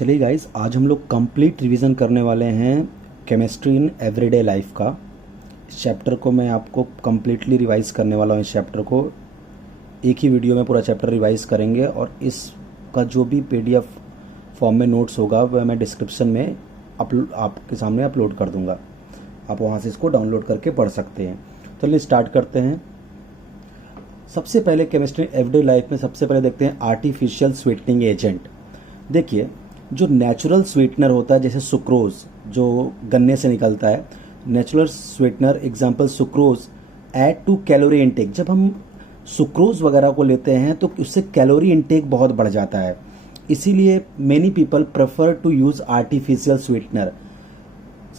चलिए गाइस, आज हम लोग कंप्लीट रिवीजन करने वाले हैं केमिस्ट्री इन एवरीडे लाइफ का। इस चैप्टर को मैं आपको कंप्लीटली रिवाइज करने वाला हूँ। इस चैप्टर को एक ही वीडियो में पूरा चैप्टर रिवाइज करेंगे और इसका जो भी पीडीएफ फॉर्म में नोट्स होगा वह मैं डिस्क्रिप्शन में आपके सामने अपलोड कर दूँगा। आप वहाँ से इसको डाउनलोड करके पढ़ सकते हैं। तो चलिए स्टार्ट करते हैं। सबसे पहले केमिस्ट्री एवरीडे लाइफ में सबसे पहले देखते हैं आर्टिफिशियल स्वीटनिंग एजेंट। देखिए, जो नेचुरल स्वीटनर होता है जैसे सुक्रोज जो गन्ने से निकलता है, natural sweetener example sucrose add to calorie intake. जब हम सुक्रोज वगैरह को लेते हैं तो उससे कैलोरी इनटेक बहुत बढ़ जाता है, इसीलिए many people prefer to use artificial sweetener.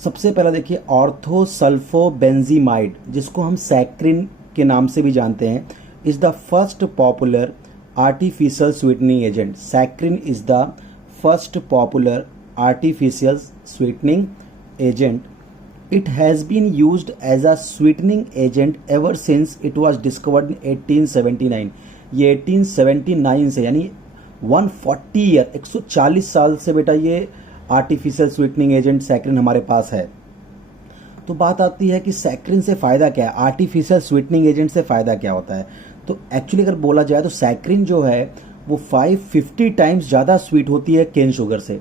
सबसे पहला देखिए ऑर्थोसल्फोबेंजीमाइड, जिसको हम सैक्रिन के नाम से भी जानते हैं, is the first popular artificial sweetening agent. Saccharin is the first popular artificial sweetening agent. It has been used as a sweetening agent ever since it was discovered in 1879. ये 1879 से यानी 140 ईयर 140 साल से बेटा ये आर्टिफिशियल स्वीटनिंग एजेंट सैक्रिन हमारे पास है। तो बात आती है कि सैक्रिन से फ़ायदा क्या है, आर्टिफिशियल स्वीटनिंग एजेंट से फ़ायदा क्या होता है। तो एक्चुअली अगर बोला जाए तो सैक्रिन जो है वो 550 टाइम्स ज़्यादा स्वीट होती है केन शुगर से।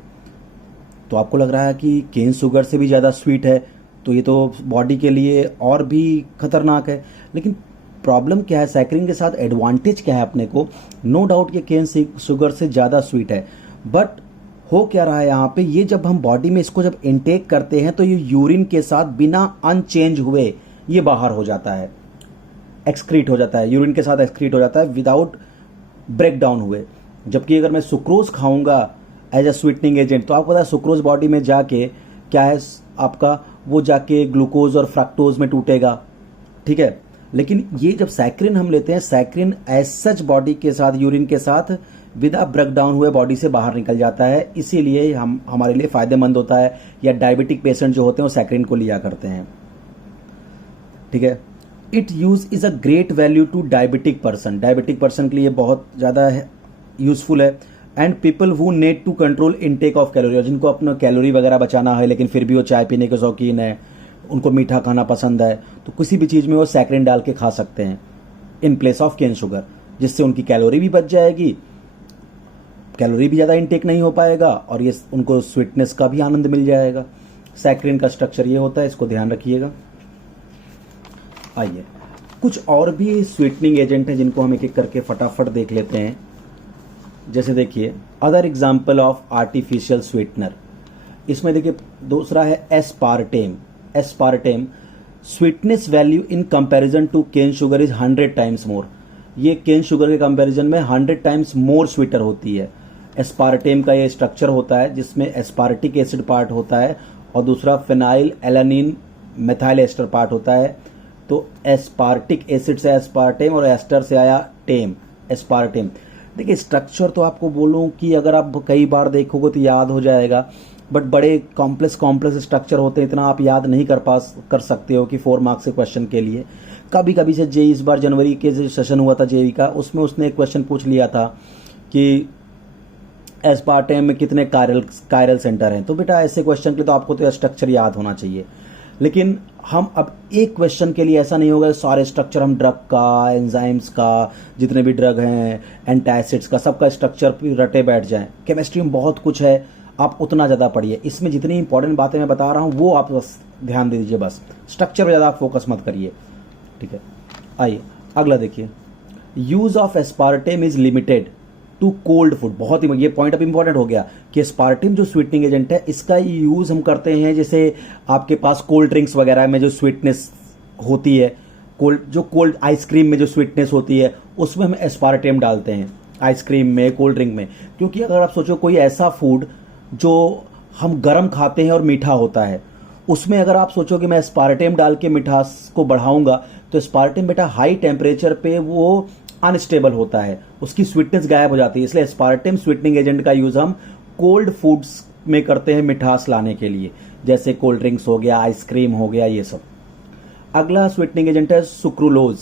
तो आपको लग रहा है कि केन शुगर से भी ज़्यादा स्वीट है, तो ये तो बॉडी के लिए और भी खतरनाक है। लेकिन प्रॉब्लम क्या है, सैक्रिन के साथ एडवांटेज क्या है अपने को, नो डाउट ये केन शुगर से ज़्यादा स्वीट है। बट हो क्या रहा है यहाँ पे, ये जब हम बॉडी में इसको जब इनटेक करते हैं तो ये यूरिन के साथ बिना अनचेंज हुए ये बाहर हो जाता है, एक्सक्रीट हो जाता है, यूरिन के साथ एक्सक्रीट हो जाता है विदाउट ब्रेक डाउन हुए। जबकि अगर मैं सुक्रोज खाऊंगा एज अ स्वीटनिंग एजेंट तो आपको पता है सुक्रोज बॉडी में जाके क्या है आपका, वो जाके ग्लूकोज और फ्रक्टोज में टूटेगा, ठीक है। लेकिन ये जब सैक्रिन हम लेते हैं, सैक्रिन एज सच बॉडी के साथ यूरिन के साथ विदाउट ब्रेक डाउन हुए बॉडी से बाहर निकल जाता है, इसीलिए हमारे लिए फायदेमंद होता है। या डायबिटिक पेशेंट जो होते हैं वो सैक्रिन को लिया करते हैं, ठीक है। It use is a great value to diabetic person, diabetic person के लिए बहुत ज़्यादा यूजफुल है। And people who need to control intake of calorie, जिनको अपना कैलोरी वगैरह बचाना है लेकिन फिर भी वो चाय पीने के शौकीन है, उनको मीठा खाना पसंद है, तो किसी भी चीज़ में वो सैक्रिन डाल के खा सकते हैं in place of cane sugar, जिससे उनकी कैलोरी भी बच जाएगी, कैलोरी भी ज़्यादा इनटेक नहीं हो पाएगा और ये उनको स्वीटनेस का भी आनंद मिल जाएगा। सैक्रिन का स्ट्रक्चर ये होता है, इसको ध्यान रखिएगा। आइए कुछ और भी स्वीटनिंग एजेंट हैं जिनको हम एक एक करके फटाफट देख लेते हैं। जैसे देखिए other example of artificial sweetener, इसमें देखिए दूसरा है aspartame. Aspartame sweetness value in comparison to cane sugar is 100 times more. ये केन शुगर के कंपैरिजन में 100 टाइम्स मोर स्वीटर होती है। एस्पार्टेम का ये स्ट्रक्चर होता है जिसमें एस्पार्टिक एसिड पार्ट होता है और दूसरा phenyl alanine methyl ester part होता है। तो एस्पार्टिक एसिड से एस्पार्टेम और एस्टर से आया टेम, एस्पार्टेम। देखिए स्ट्रक्चर तो आपको बोलूं कि अगर आप कई बार देखोगे तो याद हो जाएगा, बट बड़े कॉम्प्लेक्स स्ट्रक्चर होते हैं, इतना आप याद नहीं कर सकते हो कि 4 मार्क्स के क्वेश्चन के लिए। कभी कभी से जेई इस बार जनवरी के जो सेशन हुआ था जेई का, उसमें उसने एक क्वेश्चन पूछ लिया था कि एस्पार्टेम में कितने कायरल सेंटर हैं। तो बेटा ऐसे क्वेश्चन के लिए तो आपको तो स्ट्रक्चर याद होना चाहिए। लेकिन हम अब एक क्वेश्चन के लिए ऐसा नहीं होगा सारे स्ट्रक्चर हम ड्रग का, एंजाइम्स का, जितने भी ड्रग हैं, एंटासिड्स का, सबका स्ट्रक्चर रटे बैठ जाएं। केमिस्ट्री में बहुत कुछ है, आप उतना ज़्यादा पढ़िए। इसमें जितनी इंपॉर्टेंट बातें मैं बता रहा हूँ वो आप बस ध्यान दे दीजिए, बस स्ट्रक्चर पर ज़्यादा फोकस मत करिए, ठीक है। आइए अगला देखिए, use of aspartame is limited to cold food. बहुत ही ये पॉइंट अब इंपॉर्टेंट हो गया कि एस्पार्टेम जो स्वीटनिंग एजेंट है इसका यूज हम करते हैं जैसे आपके पास कोल्ड ड्रिंक्स वगैरह में जो स्वीटनेस होती है, कोल्ड आइसक्रीम में जो स्वीटनेस होती है उसमें हम एस्पार्टेम डालते हैं, आइसक्रीम में, कोल्ड ड्रिंक में। क्योंकि अगर आप सोचो कोई ऐसा फूड जो हम गर्म खाते हैं और मीठा होता है, उसमें अगर आप सोचो कि मैं एस्पार्टेम डाल के मिठास को बढ़ाऊंगा तो एस्पार्टेम बेटा हाई टेम्परेचर पे वो अनस्टेबल होता है, उसकी स्वीटनेस गायब हो जाती है। इसलिए एस्पार्टेम स्वीटनिंग एजेंट का यूज हम कोल्ड फूड्स में करते हैं मिठास लाने के लिए, जैसे कोल्ड ड्रिंक्स हो गया, आइसक्रीम हो गया, ये सब। अगला स्वीटनिंग एजेंट है सुक्रोलोज।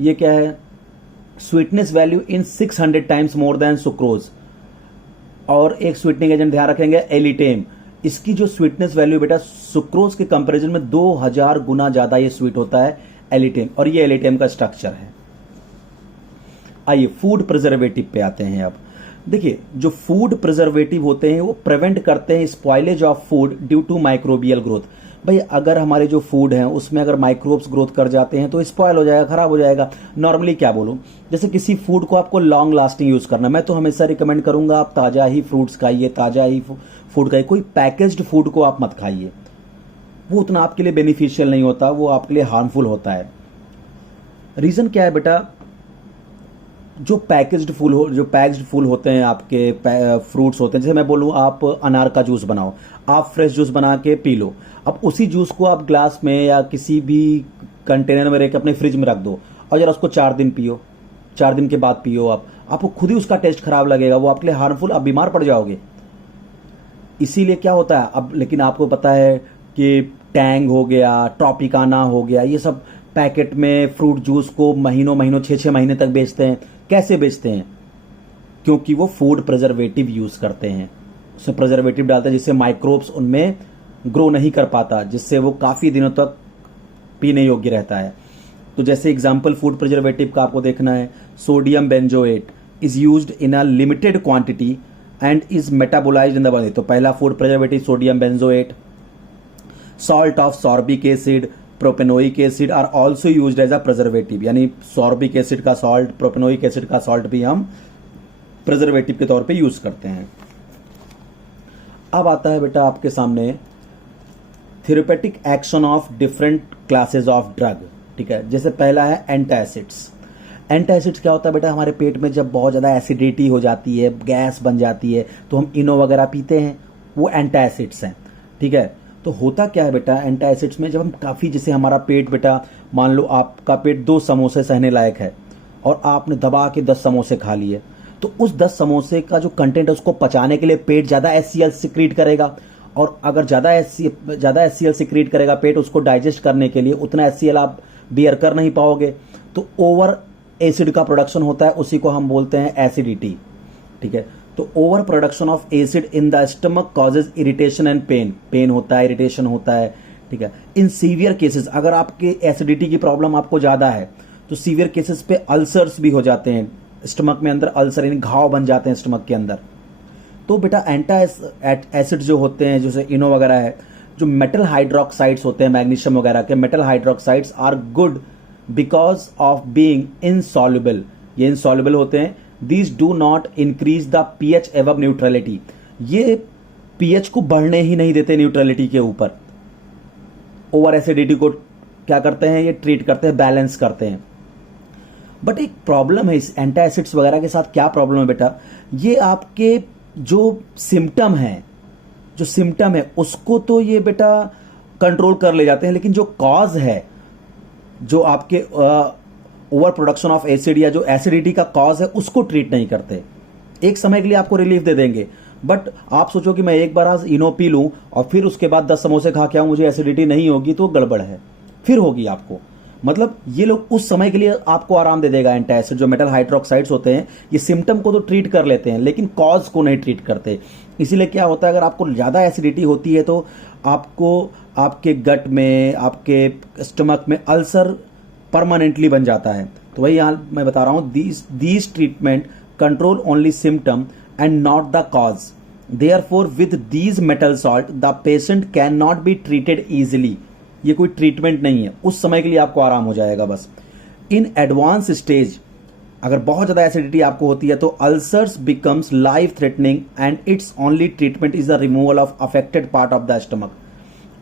ये क्या है, स्वीटनेस वैल्यू इन 600 टाइम्स मोर देन सुक्रोज। और एक स्वीटनिंग एजेंट ध्यान रखेंगे एलिटेम। इसकी जो स्वीटनेस वैल्यू बेटा सुक्रोज के कंपैरिजन में 2000 गुना ज्यादा ये स्वीट होता है एलिटेम, और ये एलिटेम का स्ट्रक्चर है। आइए फूड प्रिजर्वेटिव पे आते हैं। अब देखिए जो फूड प्रिजर्वेटिव होते हैं वो प्रिवेंट करते हैं spoilage of food due to microbial growth. भाई अगर हमारे जो फूड हैं उसमें अगर माइक्रोब्स ग्रोथ कर जाते हैं तो स्पॉइल हो जाएगा, खराब हो जाएगा। नॉर्मली क्या बोलूं, जैसे किसी फूड को आपको लॉन्ग लास्टिंग यूज करना, मैं तो हमेशा रिकमेंड करूंगा आप ताजा ही फ्रूट्स खाइए, ताजा ही फूड खाइए। कोई पैकेज्ड फूड को आप मत खाइए, वो उतना आपके लिए बेनिफिशियल नहीं होता, वो आपके लिए हार्मफुल होता है। रीजन क्या है बेटा, जो पैक्ड फूड होते हैं, आपके फ्रूट्स होते हैं, जैसे मैं बोलूं आप अनार का जूस बनाओ, आप फ्रेश जूस बना के पी लो। अब उसी जूस को आप ग्लास में या किसी भी कंटेनर में रख के अपने फ्रिज में रख दो और जरा उसको 4 दिन पियो, 4 दिन के बाद पियो आपको खुद ही उसका टेस्ट खराब लगेगा, वो आपके लिए हार्मफुल, आप बीमार पड़ जाओगे। इसीलिए क्या होता है अब, लेकिन आपको पता है कि टैंग हो गया, ट्रॉपिकाना हो गया, ये सब पैकेट में फ्रूट जूस को महीनों 6-6 महीने तक बेचते हैं। कैसे बेचते हैं? क्योंकि वो फूड प्रिजर्वेटिव यूज करते हैं, उसमें प्रिजर्वेटिव डालते हैं जिससे माइक्रोब्स उनमें ग्रो नहीं कर पाता, जिससे वो काफी दिनों तक पीने योग्य रहता है। तो जैसे एग्जांपल फूड प्रिजर्वेटिव का आपको देखना है, sodium benzoate is used in a limited quantity and is metabolised in the body. तो पहला food preservative sodium benzoate. Salt of sorbic acid, propanoic acid are also used as a preservative, यानी sorbic acid का salt, propanoic acid का salt भी हम preservative के तौर पे यूज करते हैं। अब आता है बेटा आपके सामने therapeutic action of different classes of drug. ठीक है, जैसे पहला है एंटासिड्स। एंटासिड्स क्या होता है बेटा, हमारे पेट में जब बहुत ज्यादा एसिडिटी हो जाती है, गैस बन जाती है, तो हम इनो वगैरह पीते हैं, वो एंटासिड्स हैं। ठीक है, तो होता क्या है बेटा एंटासिड्स में, जब हम काफी, जैसे हमारा पेट बेटा, मान लो आपका पेट 2 समोसे सहने लायक है और आपने दबा के 10 समोसे खा लिए, तो उस 10 समोसे का जो कंटेंट है उसको पचाने के लिए पेट ज्यादा HCl सिक्रीट करेगा, और अगर ज्यादा HCl सिक्रीट करेगा पेट, उसको डाइजेस्ट करने के लिए उतना HCl आप बियर कर नहीं पाओगे, तो ओवर एसिड का प्रोडक्शन होता है, उसी को हम बोलते हैं एसिडिटी। ठीक है, तो over production of acid in the stomach causes irritation and pain होता है, इरिटेशन होता है। ठीक है, इन सीवियर केसेस, अगर आपके एसिडिटी की प्रॉब्लम आपको ज्यादा है तो सीवियर केसेस पे अल्सर्स भी हो जाते हैं, स्टमक में अंदर अल्सर यानी घाव बन जाते हैं स्टमक के अंदर। तो बेटा एंटा एसिड जो होते हैं, जैसे इनो वगैरह है, जो मेटल हाइड्रोक्साइड्स होते हैं, मैग्नीशियम वगैरह के metal hydroxides are good because of being insoluble, ये इनसॉल्युबल होते हैं। These do not increase the pH above neutrality, ये pH को बढ़ने ही नहीं देते न्यूट्रलिटी के ऊपर। ओवर एसिडिटी को क्या करते हैं, ये ट्रीट करते हैं, बैलेंस करते हैं। बट एक प्रॉब्लम है इस एंटासिड्स वगैरह के साथ। क्या प्रॉब्लम है बेटा, ये आपके जो सिम्टम है उसको तो ये बेटा कंट्रोल कर ले जाते हैं, लेकिन जो कॉज है, जो आपके ओवर प्रोडक्शन ऑफ एसिड या जो एसिडिटी का कॉज है, उसको ट्रीट नहीं करते। एक समय के लिए आपको रिलीफ दे देंगे, बट आप सोचो कि मैं एक बार आज इनो पी लूं और फिर उसके बाद 10 समोसे खा के आऊं, मुझे एसिडिटी नहीं होगी, तो गड़बड़ है, फिर होगी आपको। मतलब ये लोग उस समय के लिए आपको आराम दे देगा। एंटासिड जो मेटल हाइड्रोक्साइड्स होते हैं, ये सिम्टम को तो ट्रीट कर लेते हैं लेकिन कॉज को नहीं ट्रीट करते। इसीलिए क्या होता है, अगर आपको ज्यादा एसिडिटी होती है तो आपको आपके गट में, आपके स्टमक में अल्सर परमानेंटली बन जाता है। तो वही यहां मैं बता रहा हूं, these treatment control only symptom and not the cause. Therefore with these metal salt the patient can not be treated easily. ये कोई ट्रीटमेंट नहीं है, उस समय के लिए आपको आराम हो जाएगा बस। इन एडवांस स्टेज अगर बहुत ज्यादा एसिडिटी आपको होती है तो ulcers becomes life threatening and it's only treatment is the removal of affected part of the stomach.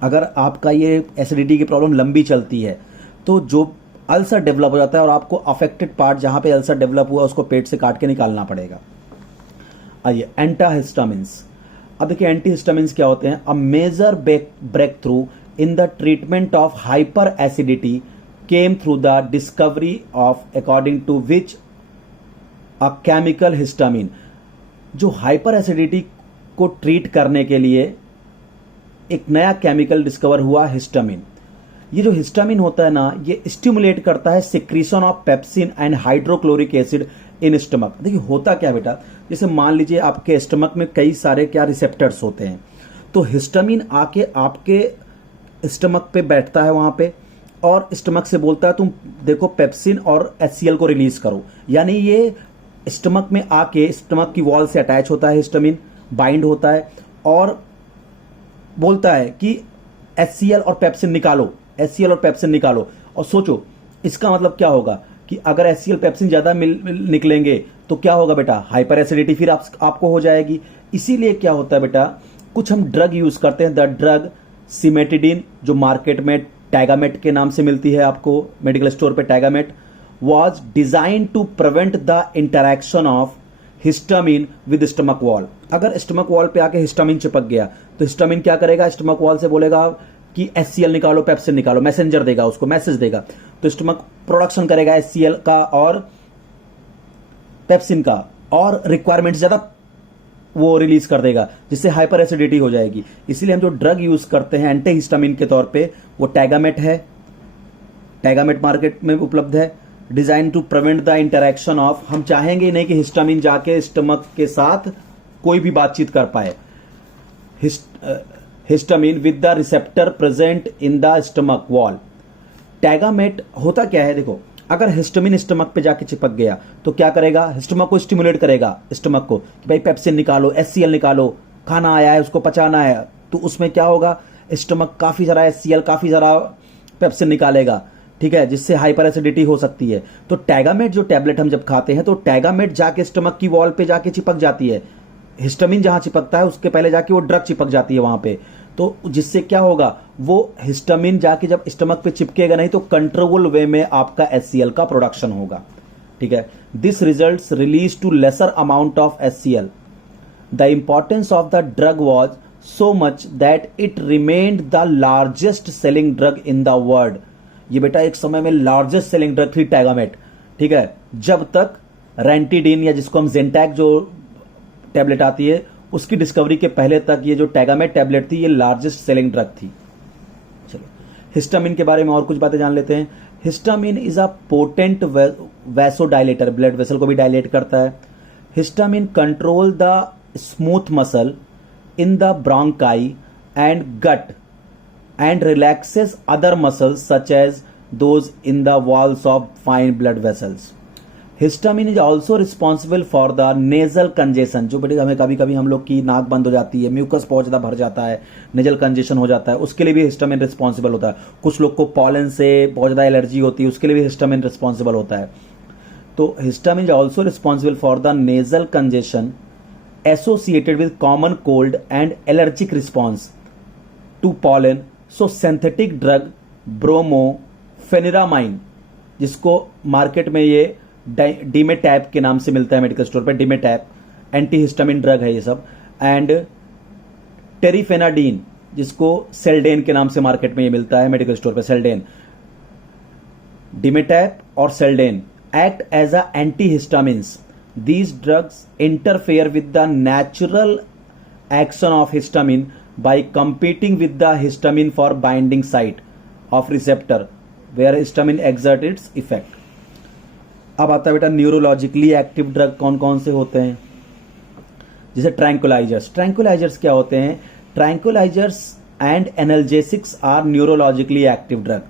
अगर आपका ये एसिडिटी की प्रॉब्लम लंबी चलती है तो जो अल्सर डेवलप हो जाता है और आपको अफेक्टेड पार्ट जहां पे अल्सर डेवलप हुआ उसको पेट से काट के निकालना पड़ेगा। आइए एंटाहिस्टामिन्स। अब देखिए एंटीहिस्टामिन्स क्या होते हैं। A major breakthrough in the treatment of hyperacidity came through the discovery of according to which a chemical histamine, जो हाइपर एसिडिटी को ट्रीट करने के लिए एक नया केमिकल डिस्कवर हुआ, हिस्टामिन। ये जो हिस्टामिन होता है ना, ये स्टिमुलेट करता है secretion of pepsin and hydrochloric acid in stomach. देखिए होता क्या बेटा, जैसे मान लीजिए आपके स्टमक में कई सारे क्या रिसेप्टर्स होते हैं, तो हिस्टामिन आके आपके स्टमक पे बैठता है वहां पे, और स्टमक से बोलता है तुम देखो पेप्सिन और HCl को रिलीज करो। यानी ये स्टमक में आके स्टमक की वॉल से अटैच होता है, हिस्टामिन बाइंड होता है और बोलता है कि HCl और पेप्सिन निकालो, HCl और पेप्सिन निकालो। और सोचो इसका मतलब क्या होगा कि अगर HCl पेप्सिन ज्यादा निकलेंगे तो क्या होगा बेटा, हाइपर एसिडिटी फिर आपको हो जाएगी। इसीलिए क्या होता है बेटा, कुछ हम ड्रग यूज करते हैं, द ड्रग सिमेटिडिन जो मार्केट में टैगामेट के नाम से मिलती है, आपको मेडिकल स्टोर पे Tagamet, was design to prevent the interaction of histamine with stomach wall. अगर स्टमक वॉल पे आके हिस्टामिन चिपक गया तो हिस्टामिन क्या करेगा, स्टमक वॉल से बोलेगा कि HCl निकालो, पेप्सिन निकालो, मैसेंजर देगा, उसको मैसेज देगा, तो स्टमक प्रोडक्शन करेगा HCl का और पेप्सिन का, और रिक्वायरमेंट ज्यादा वो रिलीज कर देगा, जिससे हाइपर एसिडिटी हो जाएगी। इसलिए हम जो ड्रग यूज करते हैं एंटी हिस्टामिन के तौर पे वो टैगामेट है, टैगामेट मार्केट में उपलब्ध है, design to prevent the interaction of, हम चाहेंगे नहीं कि हिस्टामिन जाके स्टमक के साथ कोई भी बातचीत कर पाए, histamine with the receptor present in the stomach wall. Tagamet होता क्या है, देखो अगर हिस्टामिन स्टमक पे जाके चिपक गया तो क्या करेगा, स्टमक को स्टिमुलेट करेगा, स्टमक को कि भाई पेप्सिन निकालो, HCl निकालो, खाना आया है उसको पचाना है, तो उसमें क्या होगा, स्टमक काफी सारा HCl काफी सारा पेप्सिन निकालेगा, ठीक है, जिससे हाइपर एसिडिटी हो सकती है। तो टैगामेट जो टैबलेट हम जब खाते हैं तो टैगामेट जाके स्टमक की वॉल पे जाके चिपक जाती है, हिस्टामिन जहां चिपकता है उसके पहले जाके वो ड्रग चिपक जाती है वहां पे, तो जिससे क्या होगा, वो हिस्टामिन जाके जब स्टमक पे चिपकेगा नहीं तो कंट्रोल वे में आपका HCl का प्रोडक्शन होगा, ठीक है। This results release to lesser amount of HCl। The importance of the drug was so much that it remained the largest selling drug in the world. ये बेटा एक समय में लार्जेस्ट सेलिंग ड्रग थी टैगामेट, ठीक है, जब तक रेंटिडिन या जिसको हम जेंटैक जो टैबलेट आती है उसकी डिस्कवरी के पहले तक ये जो टैगामेट टैबलेट थी ये लार्जेस्ट सेलिंग ड्रग थी। चलो हिस्टामिन के बारे में और कुछ बातें जान लेते हैं। Histamine is a potent vasodilator, blood vessel को भी डायलेट करता है। Histamine control the smooth muscle in the bronchi and gut and relaxes other muscles such as those in the walls of fine blood vessels. Histamine is also responsible for the nasal congestion, जो बेटे हमें कभी कभी हम लोग की नाक बंद हो जाती है, म्यूकस बहुत ज़्यादा भर जाता है, नेजल कंजेशन हो जाता है, उसके लिए भी हिस्टामिन रिस्पॉन्सिबल होता है। कुछ लोग को पॉलन से बहुत ज़्यादा एलर्जी होती है, उसके लिए भी हिस्टामिन रिस्पॉन्सिबल होता है। तो histamine is also responsible for the nasal congestion associated with common cold and allergic response to pollen. So synthetic drug brompheniramine, जिसको मार्केट में ये डिमेटैप के नाम से मिलता है मेडिकल स्टोर पे, डिमेटैप एंटी हिस्टामिन ड्रग है ये सब, एंड टेरिफेनाडीन जिसको सेल्डेन के नाम से मार्केट में ये मिलता है मेडिकल स्टोर पे, सेल्डेन, डिमेटैप और Seldane act as a anti histamines. These drugs interfere with the natural action of histamine by competing with the histamine for binding site of receptor where histamine exert its effect. अब आता है बेटा neurologically active drug कौन कौन से होते हैं, जैसे ट्रैंकुलाइजर्स। ट्रैंकुलाइजर्स क्या होते हैं, tranquilizers and analgesics are neurologically active drug.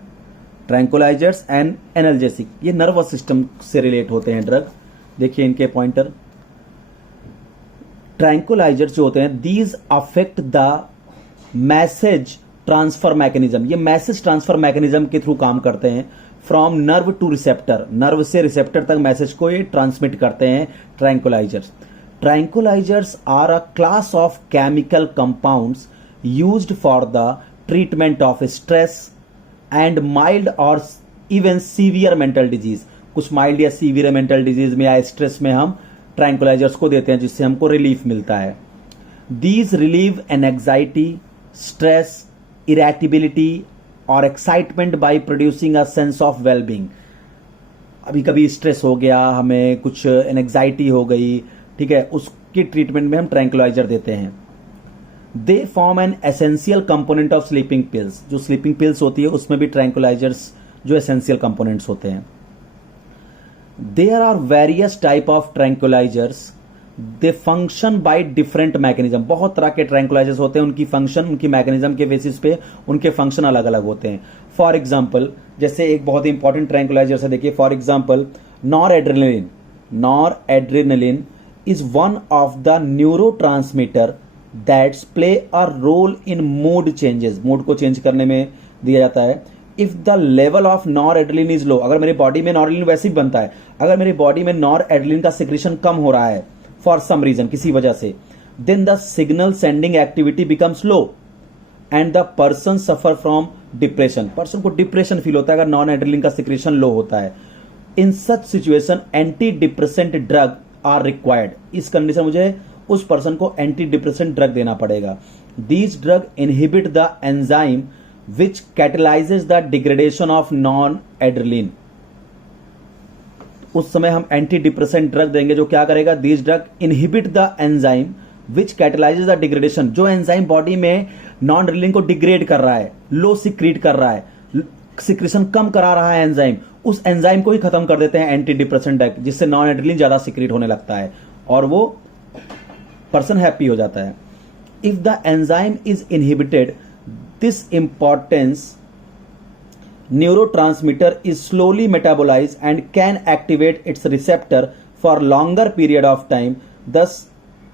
Tranquilizers and analgesic ये नर्वस सिस्टम से रिलेट होते हैं ड्रग। देखिए इनके पॉइंटर, ट्रैंकुलाइजर्स जो होते हैं these affect the message transfer mechanism, ये मैसेज ट्रांसफर मैकेनिज्म के थ्रू काम करते हैं from nerve to receptor, nerve से रिसेप्टर तक मैसेज को ये ट्रांसमिट करते हैं tranquilizers. Tranquilizers are a class of chemical compounds used for the treatment of stress and mild और इवन सीवियर मेंटल डिजीज। कुछ माइल्ड या सीवियर मेंटल डिजीज में या स्ट्रेस में हम ट्रैंकुलाइजर्स को देते हैं जिससे हमको रिलीफ मिलता है। These relieve an anxiety, stress, irritability और excitement by producing a sense of wellbeing. अभी कभी स्ट्रेस हो गया, हमें कुछ एंग्जाइटी हो गई, ठीक है, उसकी ट्रीटमेंट में हम ट्रैंकुलाइजर देते हैं। They form an essential component of sleeping pills, जो स्लीपिंग पिल्स होती है उसमें भी ट्रैंकुलाइजर्स जो एसेंशियल कंपोनेंट्स होते हैं। There are various type of tranquilizers, they function by different mechanism. बहुत तरह के ट्रैंकुलाइजर्स होते हैं, उनकी फंक्शन उनकी मैकेनिज्म के बेसिस पे उनके फंक्शन अलग अलग होते हैं। फॉर एग्जाम्पल, जैसे एक बहुत ही इंपॉर्टेंट ट्रैंकुलाइजर है, देखिए for example noradrenaline. Noradrenaline is one of the neurotransmitter that's play a role in mood changes. Mood को चेंज करने में दिया जाता है। If the level of noradrenaline is low, अगर मेरी बॉडी में नॉर एड्रेनलिन वैसे ही बनता है, अगर मेरी बॉडी में नॉर एड्रेनलिन का सिक्रेशन कम हो रहा है फॉर सम रीजन, किसी वजह से, then the signal sending activity becomes low and the person suffer from depression. Person को डिप्रेशन फील होता है अगर नॉन एड्रेनलिन का सिक्रेशन लो होता है। In such situation anti depressant drug are required. इस कंडीशन मुझे उस पर्सन को एंटी डिप्रेसेंट ड्रग देना पड़ेगा। These drug inhibit the enzyme which catalyses the degradation of non adrenaline. उस समय हम एंटी डिप्रेसेंट ड्रग देंगे जो क्या करेगा, these drug inhibit the enzyme which catalyses the degradation. जो एंजाइम बॉडी में नॉन एड्रेनलिन को डिग्रेड कर रहा है, लो सिक्रीट कर रहा है, सिक्रेशन कम करा रहा है एंजाइम, उस एंजाइम को ही खत्म कर देते हैं एंटी डिप्रेसेंट ड्रग, जिससे नॉन एड्रेनलिन ज्यादा सिक्रीट होने लगता है और वो पर्सन हैप्पी हो जाता है। If the enzyme is inhibited, this importance neurotransmitter is slowly metabolized and can activate its receptor for longer period of time, thus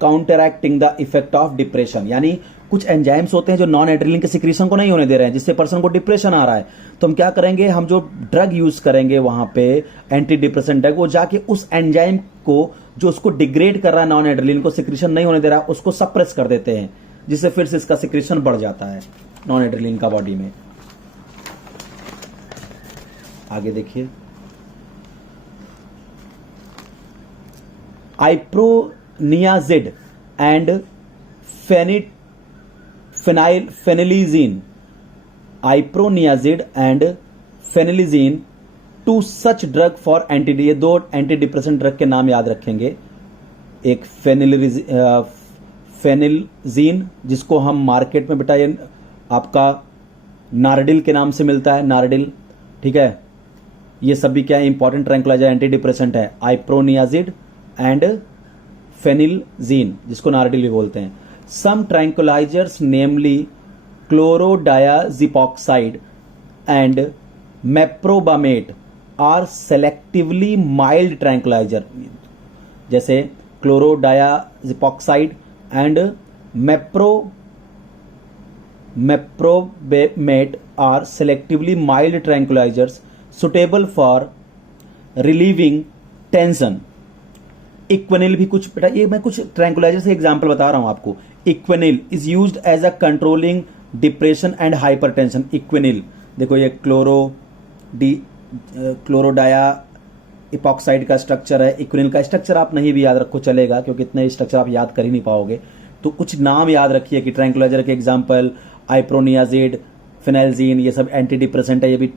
counteracting the effect of depression। यानी कुछ एंजाइम्स होते हैं जो नॉन एड्रेनलिन के secretion को नहीं होने दे रहे हैं, जिससे पर्सन को डिप्रेशन आ रहा है। तो हम क्या करेंगे, हम जो ड्रग यूज करेंगे वहां पे एंटी डिप्रेशन ड्रग, वो जाके उस एंजाइम को जो उसको डिग्रेड कर रहा है, नॉन एड्रेनलिन को सिक्रीशन नहीं होने दे रहा है, उसको सप्रेस कर देते हैं, जिससे फिर से इसका सिक्रीशन बढ़ जाता है नॉन एड्रेनलिन का बॉडी में। आगे देखिए, iproniazid and phenelzine. Iproniazid and phenelzine two such drug for anti, ये दो एंटी डिप्रेसेंट ड्रग के नाम याद रखेंगे। एक फेनिलजीन जिसको हम मार्केट में बेटा ये आपका नारडिल के नाम से मिलता है, नारडिल, ठीक है। ये सब भी क्या है, इंपॉर्टेंट ट्रैंकुलाइजर एंटी डिप्रेसेंट है। आइप्रोनियाजिड एंड फेनिलजीन जिसको नारडिल भी बोलते हैं। Some tranquilizers namely chlordiazepoxide and meprobamate are selectively mild tranquilizer. जैसे chlordiazepoxide and meprobamate are selectively mild tranquilizers suitable for relieving tension. Equanil भी कुछ बेटा, ये मैं कुछ ट्रैंकुलाइजर से एग्जांपल बता रहा हूं आपको। Equanil is used as a controlling depression and hypertension. Equanil देखो, ये क्लोरोडाया इपॉक्साइड का स्ट्रक्चर है। इक्वेनिल का स्ट्रक्चर आप नहीं भी याद रखो चलेगा, क्योंकि इतने स्ट्रक्चर आप याद कर ही नहीं पाओगे। तो कुछ नाम याद रखिए कि ट्रैंकुलाइजर के एग्जांपल आइप्रोनियाजिड, फेनिलजीन, ये सब एंटी डिप्रेसेंट है। ये भी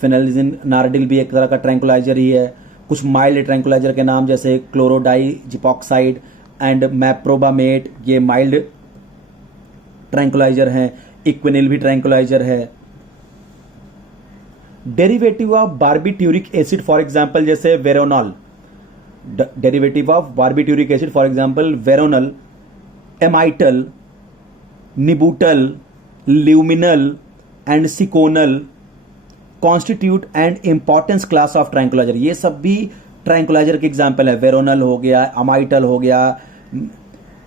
फेनिलजीन, नारडिल भी एक तरह का ट्रैंकुलाइजर ही है। कुछ माइल्ड ट्रैंकुलाइजर के नाम जैसे क्लोरोडाइजिपॉक्साइड एंड मेप्रोबामेट, ये माइल्ड ट्रैंकुलाइजर हैं। इक्वेनिल भी ट्रैंकुलाइजर है। Derivative of barbituric acid for example जैसे Veronal. Derivative of barbituric acid for example Veronal, Amytal, Nembutal, Luminal and Seconal constitute and importance class of tranquilizer. ये सब भी tranquilliser के example है। Veronal हो गया, अमाइटल हो गया,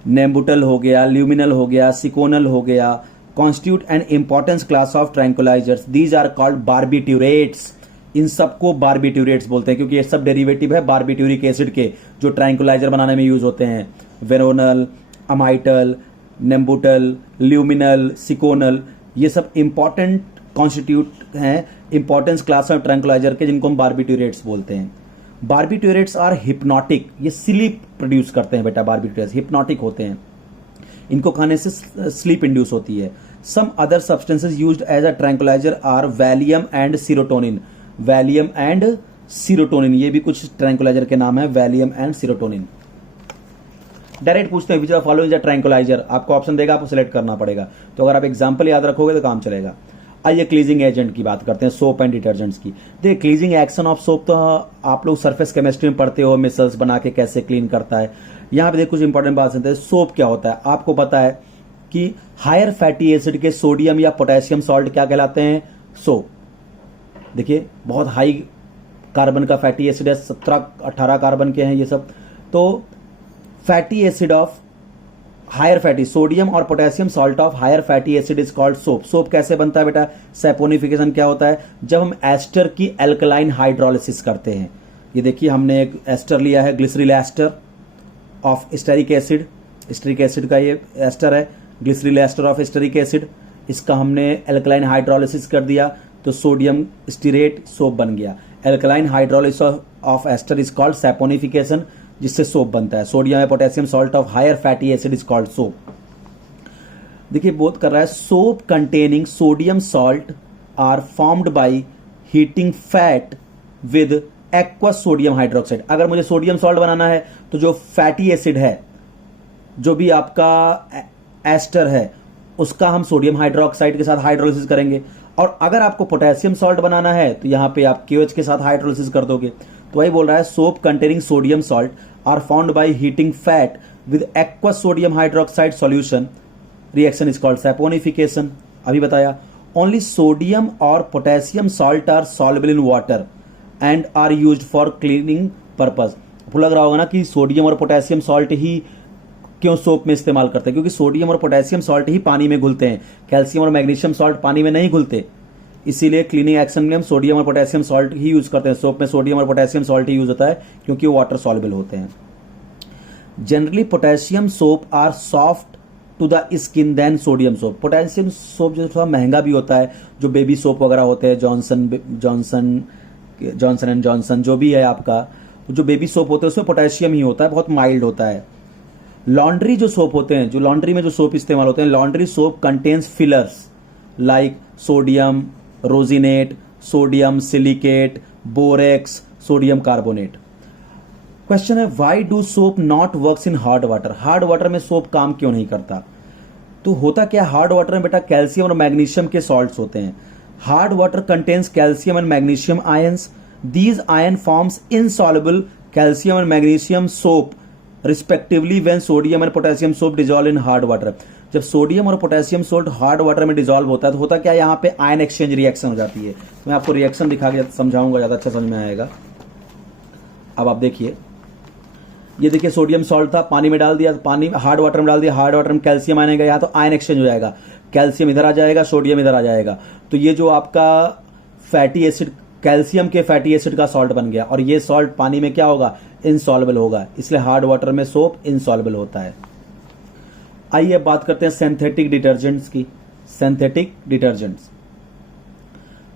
नेम्बुटल हो गया, ल्यूमिनल हो गया, सिकोनल हो गया, constitute and importance class of tranquilizers. These are called barbiturates. इन सबको बार्बिट्यूरेट्स बोलते हैं क्योंकि ये सब डेरिवेटिव है बार्बिट्यूरिक एसिड के, जो ट्रैंकुलाइजर बनाने में यूज होते हैं। वेरोनल, अमाइटल, नेम्बुटल, ल्यूमिनल, सिकोनल, ये सब इंपॉर्टेंट कॉन्स्टिट्यूट हैं, इंपॉर्टेंस क्लास ऑफ ट्रैंकुलाइजर के, जिनको हम बार्बिट्यूरेट्स बोलते हैं। बार्बिट्यूरेट्स आर हिप्नोटिक, ये स्लीप प्रोड्यूस करते हैं बेटा। बार्बिट्यूरेट्स हिप्नोटिक होते हैं, इनको खाने से स्लीप इंड्यूस होती है। Some other substances used as a tranquilizer are Valium and serotonin. Valium and serotonin, ये भी कुछ ट्रैंकुलाइजर के नाम है, वैलियम एंड सीरोटोनिन। डायरेक्ट पूछते हैं which of following is a tranquilizer, आपको ऑप्शन देगा, आपको सिलेक्ट करना पड़ेगा। तो अगर आप एग्जांपल याद रखोगे तो काम चलेगा। आइए क्लीजिंग एजेंट की बात करते हैं, सोप एंड डिटर्जेंट्स की। देखिए क्लीजिंग एक्शन ऑफ सोप तो आप लोग सरफेस केमिस्ट्री में पढ़ते हो, मिसल्स बना के कैसे क्लीन करता है। यहाँ पे देखिए कुछ इंपॉर्टेंट बात सुनते हैं। सोप क्या होता है, आपको पता है कि हायर फैटी एसिड के सोडियम या पोटेशियम सॉल्ट क्या कहलाते हैं, सोप। देखिए बहुत हाई कार्बन का फैटी एसिड है, 17-18 कार्बन के हैं ये सब। तो fatty acid of higher fatty, sodium और potassium salt of higher fatty acid is called soap. Soap कैसे बनता है बेटा, सैपोनिफिकेशन क्या होता है, जब हम एस्टर की एल्कलाइन हाइड्रोलिसिस करते हैं। ये देखिए हमने एक एस्टर लिया है, glyceryl ester of stearic acid, stearic acid का ये एस्टर है, glyceryl ester of stearic acid. इसका हमने एल्कलाइन हाइड्रोलिसिस कर दिया तो सोडियम स्टीरेट सोप बन गया। Alkaline hydrolysis of ester is called saponification, जिससे सोप बनता है। सोडियम या potassium salt of higher fatty acid is called soap. देखिए बोध कर रहा है soap containing sodium salt are formed by heating fat with aqueous sodium hydroxide. अगर मुझे सोडियम सॉल्ट बनाना है तो जो फैटी एसिड है, जो भी आपका एस्टर है, उसका हम सोडियम हाइड्रोक्साइड के साथ हाइड्रोलिसिस करेंगे। और अगर आपको पोटेशियम सॉल्ट बनाना है तो यहां पे आप KOH के साथ हाइड्रोलिसिस कर दोगे। तो वही बोल रहा है soap containing sodium salt are found by heating fat with aqueous sodium hydroxide solution, reaction is called saponification. अभी बताया ओनली सोडियम और potassium salt are soluble in water and are used for cleaning purpose. आपको लग रहा होगा ना कि sodium और पोटेशियम सॉल्ट ही क्यों सोप में इस्तेमाल करते हैं, क्योंकि सोडियम और पोटेशियम सॉल्ट ही पानी में घुलते हैं, कैल्शियम और मैग्नीशियम सॉल्ट पानी में नहीं घुलते। इसीलिए क्लीनिंग एक्शन में हम सोडियम और पोटेशियम सॉल्ट ही यूज करते हैं। सोप में सोडियम और पोटेशियम सॉल्ट ही यूज होता है क्योंकि वो वाटर सॉल्युबल होते हैं। Generally potassium soap are soft to the skin than sodium soap. Potassium soap जो थोड़ा महंगा भी होता है, जो बेबी सोप वगैरह होते हैं, जॉनसन एंड जॉनसन जो भी है आपका, जो बेबी सोप होते हैं उसमें पोटेशियम ही होता है, बहुत माइल्ड होता है। लॉन्ड्री जो सोप होते हैं, जो लॉन्ड्री में जो सोप इस्तेमाल होते हैं, laundry soap contains fillers like sodium rosinate, sodium silicate, borax, sodium carbonate. Question है why do soap not works in hard water. Hard water में सोप काम क्यों नहीं करता। तो होता क्या, हार्ड वाटर में बेटा कैल्शियम और मैग्नीशियम के सॉल्ट्स होते हैं। Hard water contains calcium and magnesium ions. These ion forms insoluble calcium and magnesium soap respectively when sodium and potassium soap dissolve in hard water. जब सोडियम और potassium salt hard water में dissolve होता है तो होता क्या, यहाँ पे आयन एक्सचेंज रिएक्शन हो जाती है। मैं आपको रिएक्शन दिखा के समझाऊंगा, ज्यादा अच्छा समझ में आएगा। अब आप देखिए, ये देखिए सोडियम सॉल्ट था, पानी में डाल दिया, पानी हार्ड वाटर में डाल दिया, हार्ड वाटर में कैल्शियम आएगा, यहाँ तो आयन एक्सचेंज हो जाएगा, कैल्शियम इधर आ जाएगा, सोडियम इधर आ जाएगा। तो ये जो आपका फैटी एसिड, कैल्शियम के फैटी एसिड का सॉल्ट बन गया, और ये सॉल्ट पानी में क्या होगा, इनसॉल्युबल होगा। इसलिए हार्ड वाटर में सोप इनसॉल्युबल होता है। आइए बात करते हैं सिंथेटिक डिटर्जेंट्स की। Synthetic detergents,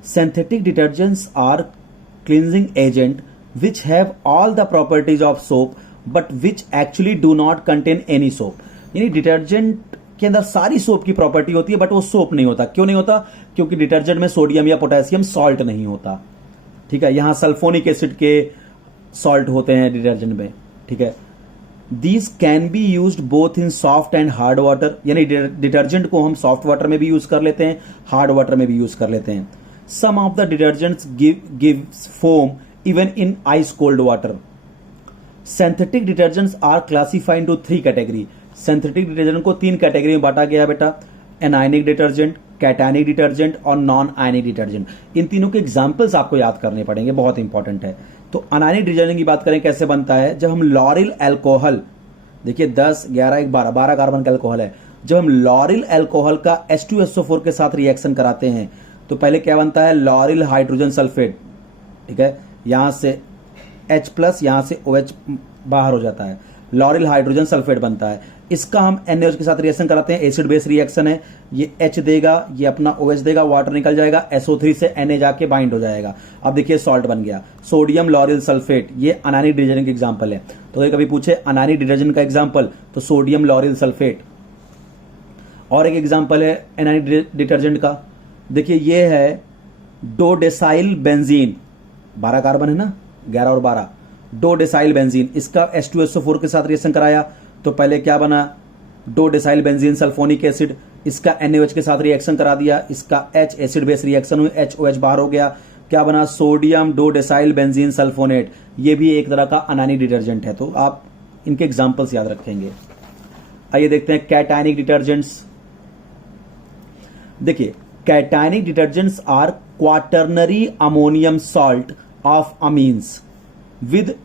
synthetic detergents are cleansing agent which have all the properties of soap but which actually do not contain any soap। यानी डिटर्जेंट के अंदर सारी सोप की प्रॉपर्टी होती है बट वो सोप नहीं होता। क्यों नहीं होता, क्योंकि डिटर्जेंट में सोडियम या पोटेशियम सॉल्ट नहीं होता। ठीक है, यहां सल्फोनिक एसिड के सॉल्ट होते हैं डिटर्जेंट में। ठीक है, these can be used both in soft and hard water. यानी डिटर्जेंट को हम सॉफ्ट वाटर में भी यूज कर लेते हैं, हार्ड वाटर में भी यूज कर लेते हैं। Some of the detergents gives foam even in ice cold water। Synthetic detergents are classified into 3 category। Synthetic detergent को 3 कैटेगरी में बांटा गया है बेटा, एनायनिक डिटर्जेंट, कैटायनिक डिटर्जेंट और नॉन आयनिक डिटर्जेंट। इन तीनों के एग्जांपल्स आपको याद करने पड़ेंगे, बहुत इंपॉर्टेंट है। तो अनायनिक डिटर्जेंट की बात करें कैसे बनता है, जब हम लॉरिल एल्कोहल, देखिए 10, 11, 1, 12 कार्बन का एल्कोहल है, जब हम लॉरिल एल्कोहल का H2SO4 के साथ रिएक्शन कराते हैं तो पहले क्या बनता है, लॉरिल हाइड्रोजन सल्फेट। ठीक है, यहां से H+, यहां से OH बाहर हो जाता है, लॉरिल हाइड्रोजन सल्फेट बनता है। इसका हम NaOH के साथ रिएक्शन कराते हैं, एसिड बेस रिएक्शन है। ये H देगा, ये अपना OH देगा, वाटर निकल जाएगा, SO3 से Na जाके बाइंड हो जाएगा। अब देखिए सॉल्ट बन गया, सोडियम लॉरिल सल्फेट। ये अनायनिक डिटर्जेंट का एग्जांपल है। तो कभी पूछे अनायनिक डिटर्जेंट का एग्जांपल, तो सोडियम लॉरिल सल्फेट। और एक एग्जांपल है एनायनिक डिटर्जेंट का, देखिए ये है डोडेसाइल बेंजीन, 12 कार्बन है ना, 11 और 12, डोडेसाइल बेंजीन। इसका H2SO4 के साथ रिएक्शन कराया तो पहले क्या बना, dodecyl benzene sulphonic acid, इसका NaOH के साथ रिएक्शन करा दिया, इसका H एसिड बेस रिएक्शन हुई, HOH बाहर हो गया, क्या बना, sodium dodecyl benzene sulphonate. ये भी एक तरह का अनायनिक डिटर्जेंट है, तो आप इनके एग्जाम्पल्स याद रखेंगे। आइए देखते हैं कैटायनिक डिटर्जेंट्स। देखिए, cationic detergents are quaternary ammonium salt of amines with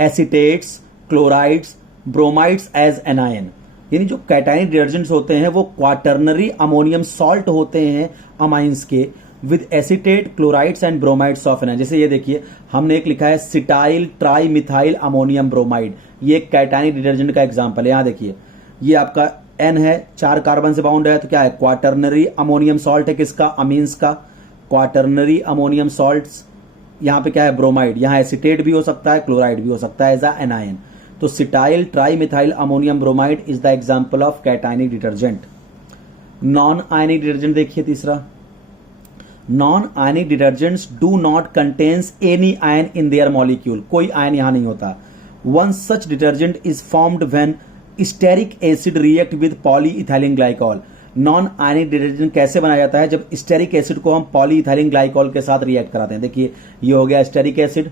acetates, chlorides, bromides as anion. यानी जो कैटायनिक डिटर्जेंट्स होते हैं वो क्वाटर्नरी अमोनियम सॉल्ट होते हैं अमाइंस के, with acetate, chlorides and bromides of anion. जैसे ये देखिए, हमने एक लिखा है cetyl tri methyl ammonium bromide, ये एक कैटायनिक डिटर्जेंट का एग्जाम्पल है। यहां देखिए, ये आपका N है, 4 कार्बन से बाउंड है, तो क्या है, क्वाटर्नरी अमोनियम सॉल्ट है, किसका, अमीन्स का। क्वाटर्नरी अमोनियम सॉल्ट्स, यहां पे क्या है, ब्रोमाइड, यहां एसिटेट भी हो सकता है, क्लोराइड भी हो सकता है एज अ एनायन। तो cetyl tri methyl ammonium bromide is the example of cationic detergent. Non ionic detergent देखिए तीसरा, non ionic detergents do not contains any ion in their molecule, कोई आयन यहां नहीं होता। One such detergent is formed when stearic acid react with polyethylene glycol. Non ionic detergent कैसे बनाया जाता है, जब स्टेरिक एसिड को हम पॉलीइथाइलिन ग्लाइकॉल के साथ रिएक्ट कराते हैं। देखिए, ये हो गया स्टेरिक एसिड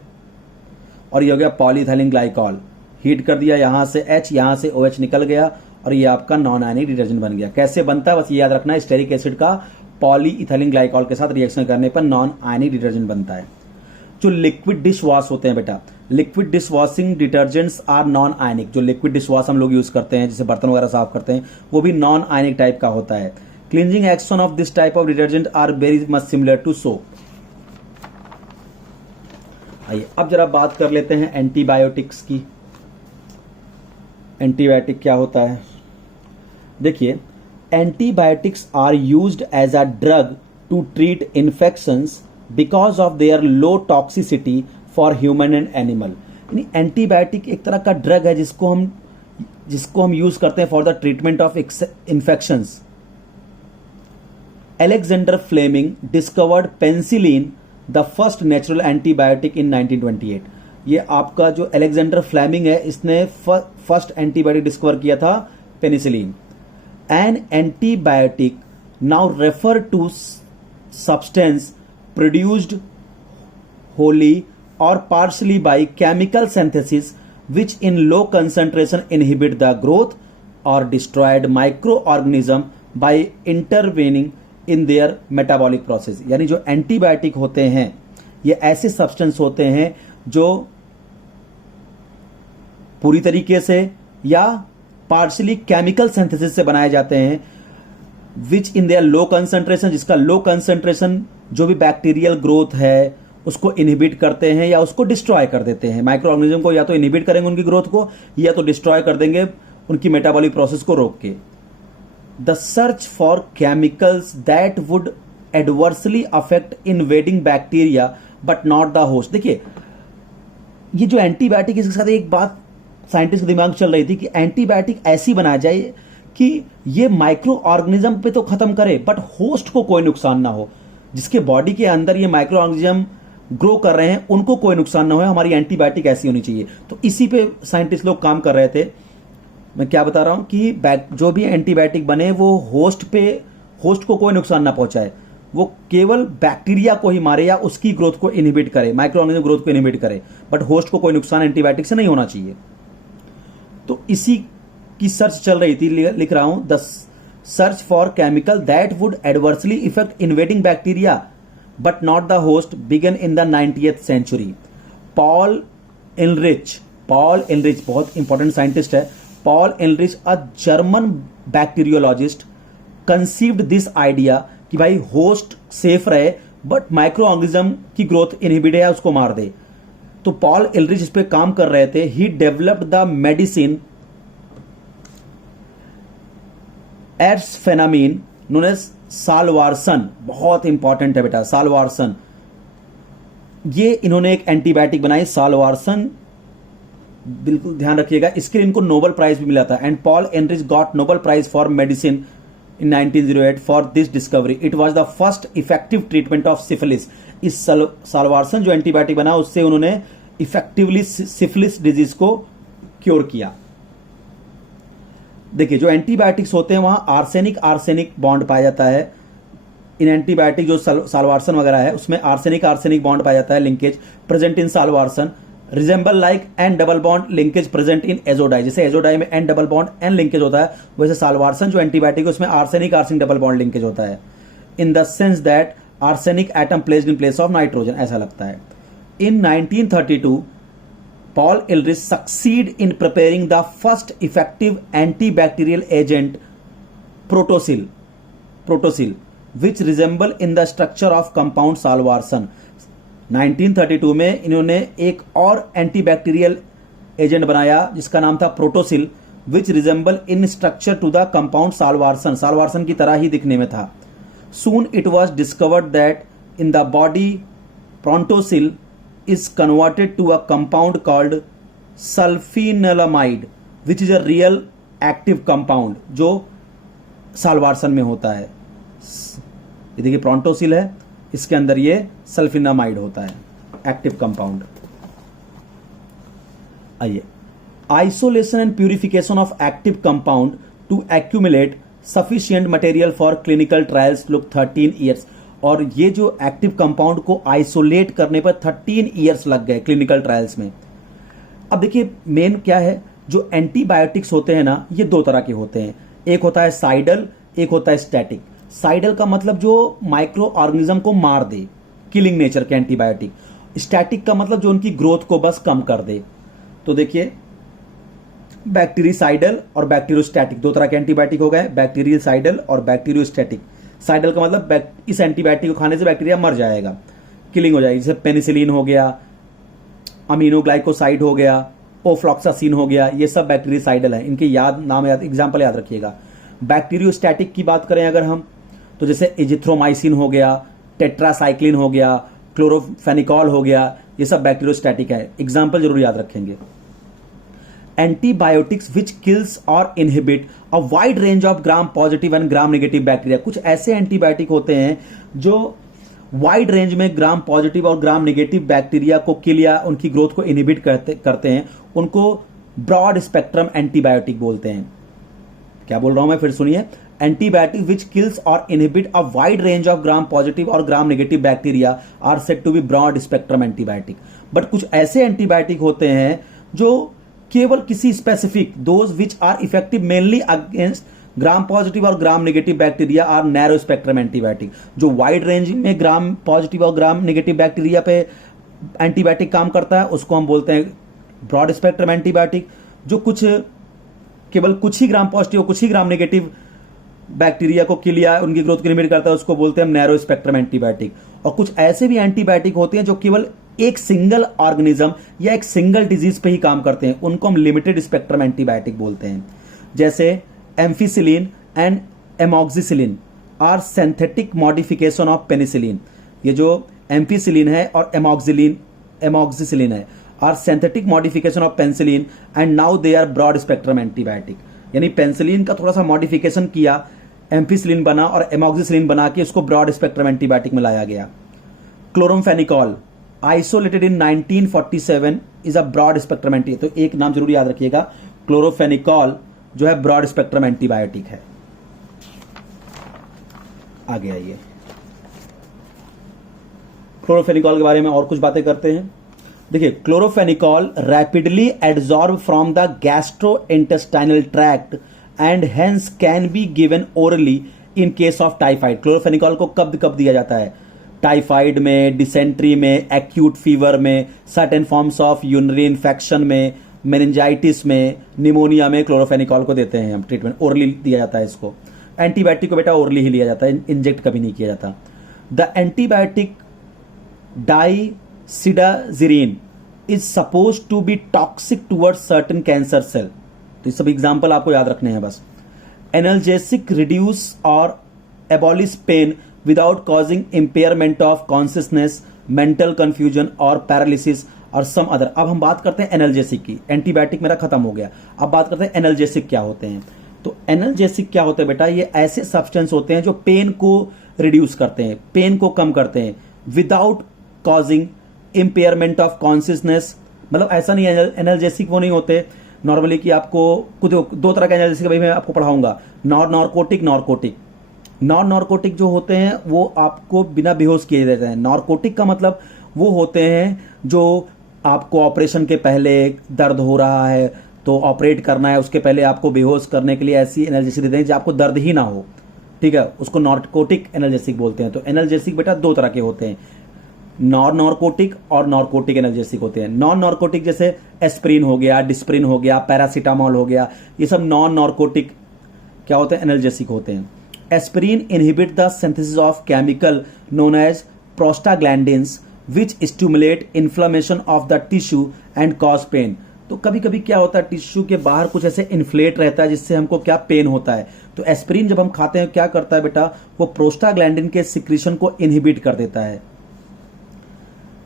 और ये हो गया पॉलीइथाइलिन ग्लाइकॉल, हीट कर दिया, यहां से H, यहां से OH निकल गया और ये आपका नॉन आयनिक डिटर्जेंट बन गया। कैसे बनता है, बस ये याद रखना है, स्टेरिक एसिड का पॉलीइथाइलिन ग्लाइकॉल के साथ रिएक्शन करने पर नॉन आयनिक डिटर्जेंट बनता है। जो लिक्विड डिश वॉश होते हैं बेटा, liquid dish washing detergents are non ionic. जो लिक्विड डिश वॉश हम लोग यूज करते हैं, जैसे बर्तन वगैरह साफ करते हैं, वो भी नॉन आयनिक टाइप का होता है। Cleansing action of this type of detergent are very much similar to soap. आइए अब जरा बात कर लेते हैं एंटीबायोटिक्स की। एंटीबायोटिक क्या होता है, देखिए, antibiotics are used as a drug to treat infections because of their low toxicity for human and animal. यानी एंटीबायोटिक एक तरह का ड्रग है जिसको हम यूज करते हैं for the treatment of infections. Alexander Fleming discovered penicillin, the first natural antibiotic in 1928। ये आपका जो एलेक्जेंडर फ्लेमिंग है, इसने फर्स्ट एंटीबायोटिक डिस्कवर किया था, penicillin. An antibiotic now refer to substance produced wholly or partially by chemical synthesis which in low concentration inhibit the growth or destroyed microorganism by intervening in their metabolic process। यानी जो antibiotic होते हैं ये ऐसे substance होते हैं जो पूरी तरीके से या पार्शली केमिकल सिंथेसिस से बनाए जाते हैं, विच इन देयर लो कंसंट्रेशन, जिसका लो कंसंट्रेशन जो भी बैक्टीरियल ग्रोथ है उसको इनहिबिट करते हैं या उसको डिस्ट्रॉय कर देते हैं। माइक्रो ऑर्गेनिज्म को या तो इनहिबिट करेंगे उनकी ग्रोथ को, या तो डिस्ट्रॉय कर देंगे उनकी मेटाबॉलिक प्रोसेस को रोक के। The search for chemicals that would adversely affect invading bacteria but not the host. देखिए, ये जो एंटीबायोटिक, इसके साथ एक बात साइंटिस्ट के दिमाग में चल रही थी कि एंटीबायोटिक ऐसी बनाया जाए कि ये माइक्रो ऑर्गेनिज्म पे तो खत्म करे बट होस्ट को कोई नुकसान ना हो। जिसके बॉडी के अंदर ये माइक्रो ऑर्गेनिज्म ग्रो कर रहे हैं उनको कोई नुकसान ना हो, हमारी एंटीबायोटिक ऐसी होनी चाहिए। तो इसी पे साइंटिस्ट लोग काम कर रहे थे। मैं क्या बता रहा हूं कि जो भी एंटीबायोटिक बने वो होस्ट को कोई नुकसान ना पहुंचाए, वो केवल बैक्टीरिया को ही मारे या उसकी ग्रोथ को इनहिबिट करे, माइक्रो ऑर्गेनिज्म ग्रोथ को इनहिबिट करे, बट होस्ट को कोई नुकसान एंटीबायोटिक से नहीं होना चाहिए। तो इसी की सर्च चल रही थी, लिख रहा हूं, the search for chemical that would adversely effect invading bacteria but not the host began in the 90th century. Paul Ehrlich बहुत इंपॉर्टेंट साइंटिस्ट है। Paul Ehrlich, a German bacteriologist, conceived this idea कि भाई host safe रहे but micro organism की growth inhibit है, उसको मार दे। तो पॉल एलरिच इस पे काम कर रहे थे। He developed the medicine arsphenamine known as salvarsan. बहुत इंपॉर्टेंट है बेटा, साल्वारसन। ये इन्होंने एक एंटीबायोटिक बनाई, साल्वारसन, बिल्कुल ध्यान रखिएगा। इसके लिए इनको नोबेल प्राइज भी मिला था। And Paul Ehrlich got Nobel prize for medicine in 1908 for this discovery. It was the first effective treatment of syphilis. इस साल्वारसन जो एंटीबायोटिक बना उससे उन्होंने इफेक्टिवली सिफिलिस डिजीज को क्योर किया। देखिए जो एंटीबायोटिक्स होते हैं वहां आर्सेनिक आर्सेनिक बॉन्ड पाया जाता है। इन एंटीबायोटिक जो साल्वार्सन वगैरह है उसमें आर्सेनिक आर्सेनिक बॉन्ड पाया जाता है, linkage present in salvarsan. Resemble like N double bond linkage present in azo dye, जैसे एजोडाई में N double bond N linkage होता है, वैसे साल्वार्सन जो एंटीबायोटिक है उसमें arsenic arsenic double bond linkage होता है। In the sense that arsenic atom placed in place of nitrogen, ऐसा लगता है। इन 1932 Paul Ehrlich succeed in preparing the first effective antibacterial agent Protosil, which resemble in the structure of compound salvarsan। 1932 में इन्होंने एक और antibacterial agent बनाया जिसका नाम था Prontosil, which resemble in structure to the compound salvarsan, salvarsan की तरह ही दिखने में था। Soon it was discovered that in the body Prontosil is converted to a compound called sulfenilamide which is a real active compound जो साल्वार्सन में होता है। ये देखिए प्रोटोसिल है, इसके अंदर ये सल्फिनामाइड होता है, एक्टिव कंपाउंड। आइए, isolation and purification of active compound to accumulate sufficient material for clinical trials look 13 years. और ये जो एक्टिव कंपाउंड को आइसोलेट करने पर 13 ईयर्स लग गए क्लिनिकल ट्रायल्स में। अब देखिए मेन क्या है, जो एंटीबायोटिक्स होते हैं ना ये दो तरह के होते हैं, एक होता है साइडल, एक होता है स्टैटिक। साइडल का मतलब जो माइक्रो ऑर्गेनिज्म को मार दे, किलिंग नेचर के एंटीबायोटिक। स्टैटिक का मतलब जो उनकी ग्रोथ को बस कम कर दे। तो देखिए बैक्टीरियासाइडल और बैक्टीरियोस्टैटिक दो तरह के एंटीबायोटिक हो गए, बैक्टीरियासाइडल और बैक्टीरियोस्टैटिक। साइडल का मतलब इस एंटीबायोटिक को खाने से बैक्टीरिया मर जाएगा, किलिंग हो जाएगी, जैसे पेनिसिलिन हो गया, अमीनोग्लाइकोसाइड हो गया, ओफ्लॉक्सासिन हो गया, ये सब बैक्टीरियासाइडल है। इनके नाम एग्जांपल याद रखिएगा। बैक्टीरियोस्टैटिक की बात करें अगर हम, तो जैसे इजिथ्रोमाइसिन हो गया, टेट्रासाइक्लिन हो गया, क्लोरोफेनिकॉल हो गया, ये सब बैक्टीरियोस्टैटिक है, एग्जाम्पल जरूर याद रखेंगे। एंटीबायोटिक्स विच किल्स और inhibit a wide range of gram positive and gram negative bacteria. कुछ ऐसे एंटीबायोटिक होते हैं जो वाइड रेंज में ग्राम पॉजिटिव और ग्राम नेगेटिव बैक्टीरिया को किल या उनकी ग्रोथ को इनहिबिट करते हैं, उनको ब्रॉड स्पेक्ट्रम एंटीबायोटिक बोलते हैं। क्या बोल रहा हूं मैं, फिर सुनिए। एंटीबायोटिक विच किल्स और inhibit a wide range of gram positive और gram negative bacteria are said to be broad spectrum antibiotic. But कुछ ऐसे एंटीबायोटिक होते हैं जो केवल किसी specific, those which are effective mainly against gram positive और gram negative bacteria are narrow spectrum antibiotic. जो वाइड रेंज में ग्राम पॉजिटिव और ग्राम नेगेटिव बैक्टीरिया पे एंटीबायोटिक काम करता है उसको हम बोलते हैं ब्रॉड स्पेक्ट्रम एंटीबायोटिक। जो केवल कुछ ही ग्राम पॉजिटिव और कुछ ही ग्राम नेगेटिव बैक्टीरिया को किल या उनकी ग्रोथ को लिमिट करता है उसको बोलते हैं हम नैरो स्पेक्ट्रम एंटीबायोटिक। और कुछ ऐसे भी एंटीबायोटिक होते हैं जो केवल एक सिंगल ऑर्गेनिज्म या एक सिंगल डिजीज पे ही काम करते हैं, उनको हम लिमिटेड स्पेक्ट्रम एंटीबायोटिक बोलते हैं। जैसे ampicillin and amoxicillin are synthetic modification of penicillin. ये जो एम्फिसिलिन है और एमॉक्सिसिलिन है are synthetic modification of penicillin and now they are broad spectrum antibiotic. यानी पेनिसिलिन का थोड़ा सा मॉडिफिकेशन किया, एम्फिसिलिन बना और एमॉक्सिसिलिन बना के उसको ब्रॉड स्पेक्ट्रम एंटीबायोटिक में लाया गया। Chloramphenicol isolated in 1947 is a broad spectrum anti. तो एक नाम जरूर याद रखिएगा, क्लोरोफेनिकॉल जो है ब्रॉड स्पेक्ट्रम एंटीबायोटिक है। आगे आइए, क्लोरोफेनिकॉल के बारे में और कुछ बातें करते हैं। देखिए chloramphenicol rapidly absorb from the gastrointestinal tract and hence can be given orally in case of typhoid. Chloramphenicol को कब कब दिया जाता है, टाइफाइड में, डिसेंट्री में, एक्यूट फीवर में, certain forms of urinary infection में, मेनिंजाइटिस में, निमोनिया में क्लोरोफेनिकॉल को देते हैं हम ट्रीटमेंट, ओरली दिया जाता है इसको। एंटीबायोटिक को बेटा ओरली ही लिया जाता है, इंजेक्ट कभी नहीं किया जाता। The antibiotic dysidazirine is suppose to be toxic towards certain cancer cell. तो ये सब एग्जाम्पल आपको याद रखने हैं बस। एनाल्जेसिक रिड्यूस और abolish pain without causing impairment of consciousness, mental confusion और paralysis और some other। अब हम बात करते हैं एनाल्जेसिक की। एंटीबायोटिक मेरा खत्म हो गया, अब बात करते हैं एनाल्जेसिक क्या होते हैं। तो एनाल्जेसिक क्या होते हैं बेटा, ये ऐसे सब्सटेंस होते हैं जो पेन को रिड्यूस करते हैं, पेन को कम करते हैं, without causing impairment of consciousness. मतलब ऐसा नहीं है एनाल्जेसिक वो नहीं होते नॉर्मली कि आपको कुछ दो तरह के एनालिसिस भाई मैं आपको पढ़ाऊंगा, नॉर्कोटिक नॉर्कोटिक। नॉन नॉर्कोटिक जो होते हैं वो आपको बिना बेहोश किए देते हैं। नॉर्कोटिक का मतलब वो होते हैं जो आपको ऑपरेशन के पहले दर्द हो रहा है तो ऑपरेट करना है, उसके पहले आपको बेहोश करने के लिए ऐसी एनाल्जेसिक देते हैं जो आपको दर्द ही ना हो, ठीक है, उसको नॉर्कोटिक एनाल्जेसिक बोलते हैं। तो एनाल्जेसिक बेटा दो तरह के होते हैं, नॉन नॉर्कोटिक और नॉर्कोटिक एनाल्जेसिक होते हैं। नॉन नॉर्कोटिक जैसे एस्प्रिन हो गया, डिस्प्रिन हो गया, पैरासीटामोल हो गया, ये सब नॉन नॉर्कोटिक क्या होते हैं, एनाल्जेसिक होते हैं। Aspirin inhibit the synthesis of chemical known as prostaglandins which stimulate inflammation of the tissue and cause pain. तो कभी कभी क्या होता है, टिश्यू के बाहर कुछ ऐसे इन्फ्लेट रहता है जिससे हमको क्या पेन होता है, तो एस्प्रिन जब हम खाते हैं क्या करता है बेटा, वो प्रोस्टाग्लैंडिन के सिक्रीशन को इनहिबिट कर देता है।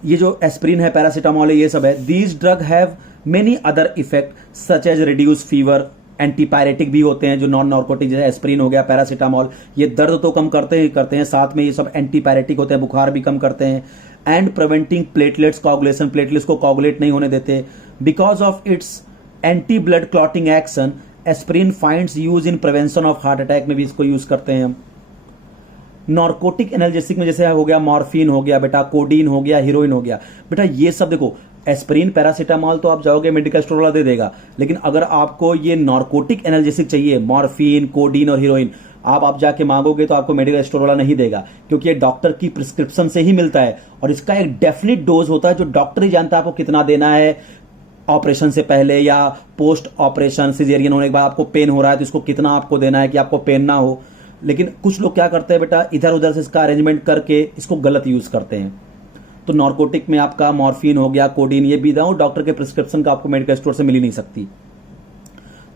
ये जो एस्प्रिन है, पैरासीटामोल है, ये सब है। These drug have many other effect such as reduce fever, antipyretic भी होते हैं जो नॉन नॉर्कोटिक, जैसे एस्प्रिन हो गया, पैरासीटामोल, ये दर्द तो कम करते ही करते हैं, साथ में ये सब एंटीपायरेटिक होते हैं, बुखार भी कम करते हैं। And preventing platelets coagulation, platelets को कोगुलेट नहीं होने देते। Because of its anti blood clotting action aspirin finds use in prevention of heart attack में भी इसको यूज करते हैं हम। नॉर्कोटिक एनाल्जेसिक में जैसे हो गया मॉर्फिन हो गया बेटा, कोडीन हो गया, हीरोइन हो गया बेटा, ये सब देखो एस्प्रिन पैरासीटामोल तो आप जाओगे मेडिकल स्टोर वाला दे देगा, लेकिन अगर आपको ये नॉर्कोटिक एनाल्जेसिक चाहिए, मॉर्फिन, कोडीन और हीरोइन, आप जाके मांगोगे तो आपको मेडिकल स्टोर वाला नहीं देगा, क्योंकि ये डॉक्टर की प्रिस्क्रिप्शन से ही मिलता है और इसका एक डेफिनेट डोज होता है जो डॉक्टर ही जानता है आपको कितना देना है। ऑपरेशन से पहले या पोस्ट ऑपरेशन सिजेरियन होने के बाद आपको पेन हो रहा है तो इसको कितना आपको देना है कि आपको पेन ना हो। लेकिन कुछ लोग क्या करते हैं बेटा, इधर उधर से इसका अरेंजमेंट करके इसको गलत यूज करते हैं। तो नॉर्कोटिक में आपका मॉर्फिन हो गया, कोडीन, ये भी दवाओं डॉक्टर के प्रिस्क्रिप्शन का आपको मेडिकल स्टोर से मिल ही नहीं सकती।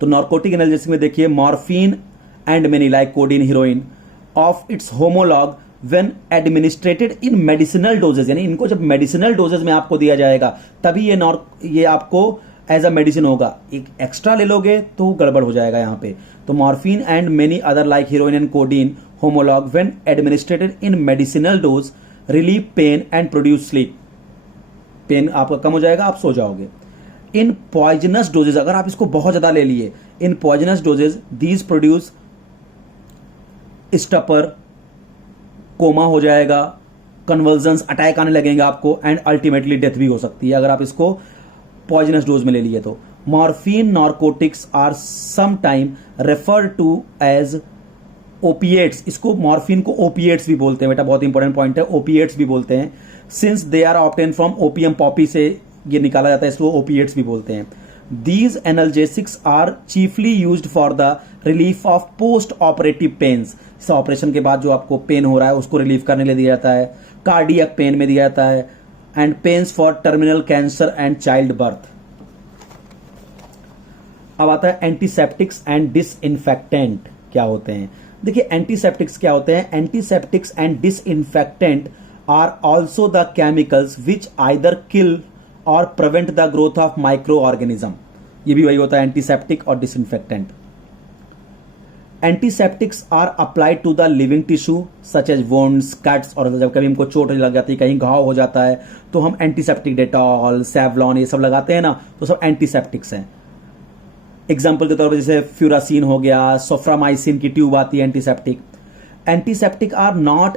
तो नॉर्कोटिक एनाल्जेसिक में देखिए morphine and many like codeine, heroin of its homolog when administered in medicinal dosages, यानी इनको जब मेडिसिनल डोजेज में आपको दिया जाएगा तभी ये आपको एज अ मेडिसिन होगा। एक एक्स्ट्रा ले लोगे तो गड़बड़ हो जाएगा यहाँ पे। तो morphine and many other like heroin and codeine homolog when administered in medicinal dose relieve pain and produce sleep. Pain आपका कम हो जाएगा, आप सो जाओगे। इन पॉइजनस डोजेज, अगर आप इसको बहुत ज्यादा ले लिए, in poisonous dosages these produce stupor, coma हो जाएगा, कन्वर्जन्स, अटैक आने लगेंगे आपको, एंड अल्टीमेटली डेथ भी हो सकती है अगर आप इसको पॉइजनस डोज में ले लिए तो। Morphine narcotics are some time referred to as opiates, इसको मॉर्फिन को ओपिएट्स भी बोलते हैं बेटा, बहुत इंपॉर्टेंट पॉइंट है, ओपिएट्स भी बोलते हैं। Since they are obtain from opium poppy से ये निकाला जाता है, इसको ओपिएट्स भी बोलते हैं। These analgesics are chiefly used for the relief of post operative pains, इस ऑपरेशन के बाद जो आपको पेन हो रहा है उसको रिलीफ करने के लिए दिया जाता है, कार्डियक पेन में दिया जाता है, and pains for terminal cancer and child birth. अब आता है एंटीसेप्टिक्स एंड डिसइंफेक्टेंट क्या होते हैं। देखिए एंटीसेप्टिक्स क्या होते हैं, antiseptics and disinfectant are also the chemicals which either kill और prevent the growth of micro organism. ये भी वही होता है एंटीसेप्टिक और disinfectant. Antiseptics are applied to the living tissue such as wounds, cuts, और जब कभी हमको चोट लग जाती है, कहीं घाव हो जाता है तो हम एंटीसेप्टिक, डेटॉल, सेवलॉन, ये सब लगाते हैं ना, तो सब एंटीसेप्टिक्स हैं। एग्जाम्पल के तौर पर जैसे फ्यूरासिन हो गया, सोफ्रामाइसिन की ट्यूब आती है antiseptic. Antiseptic are not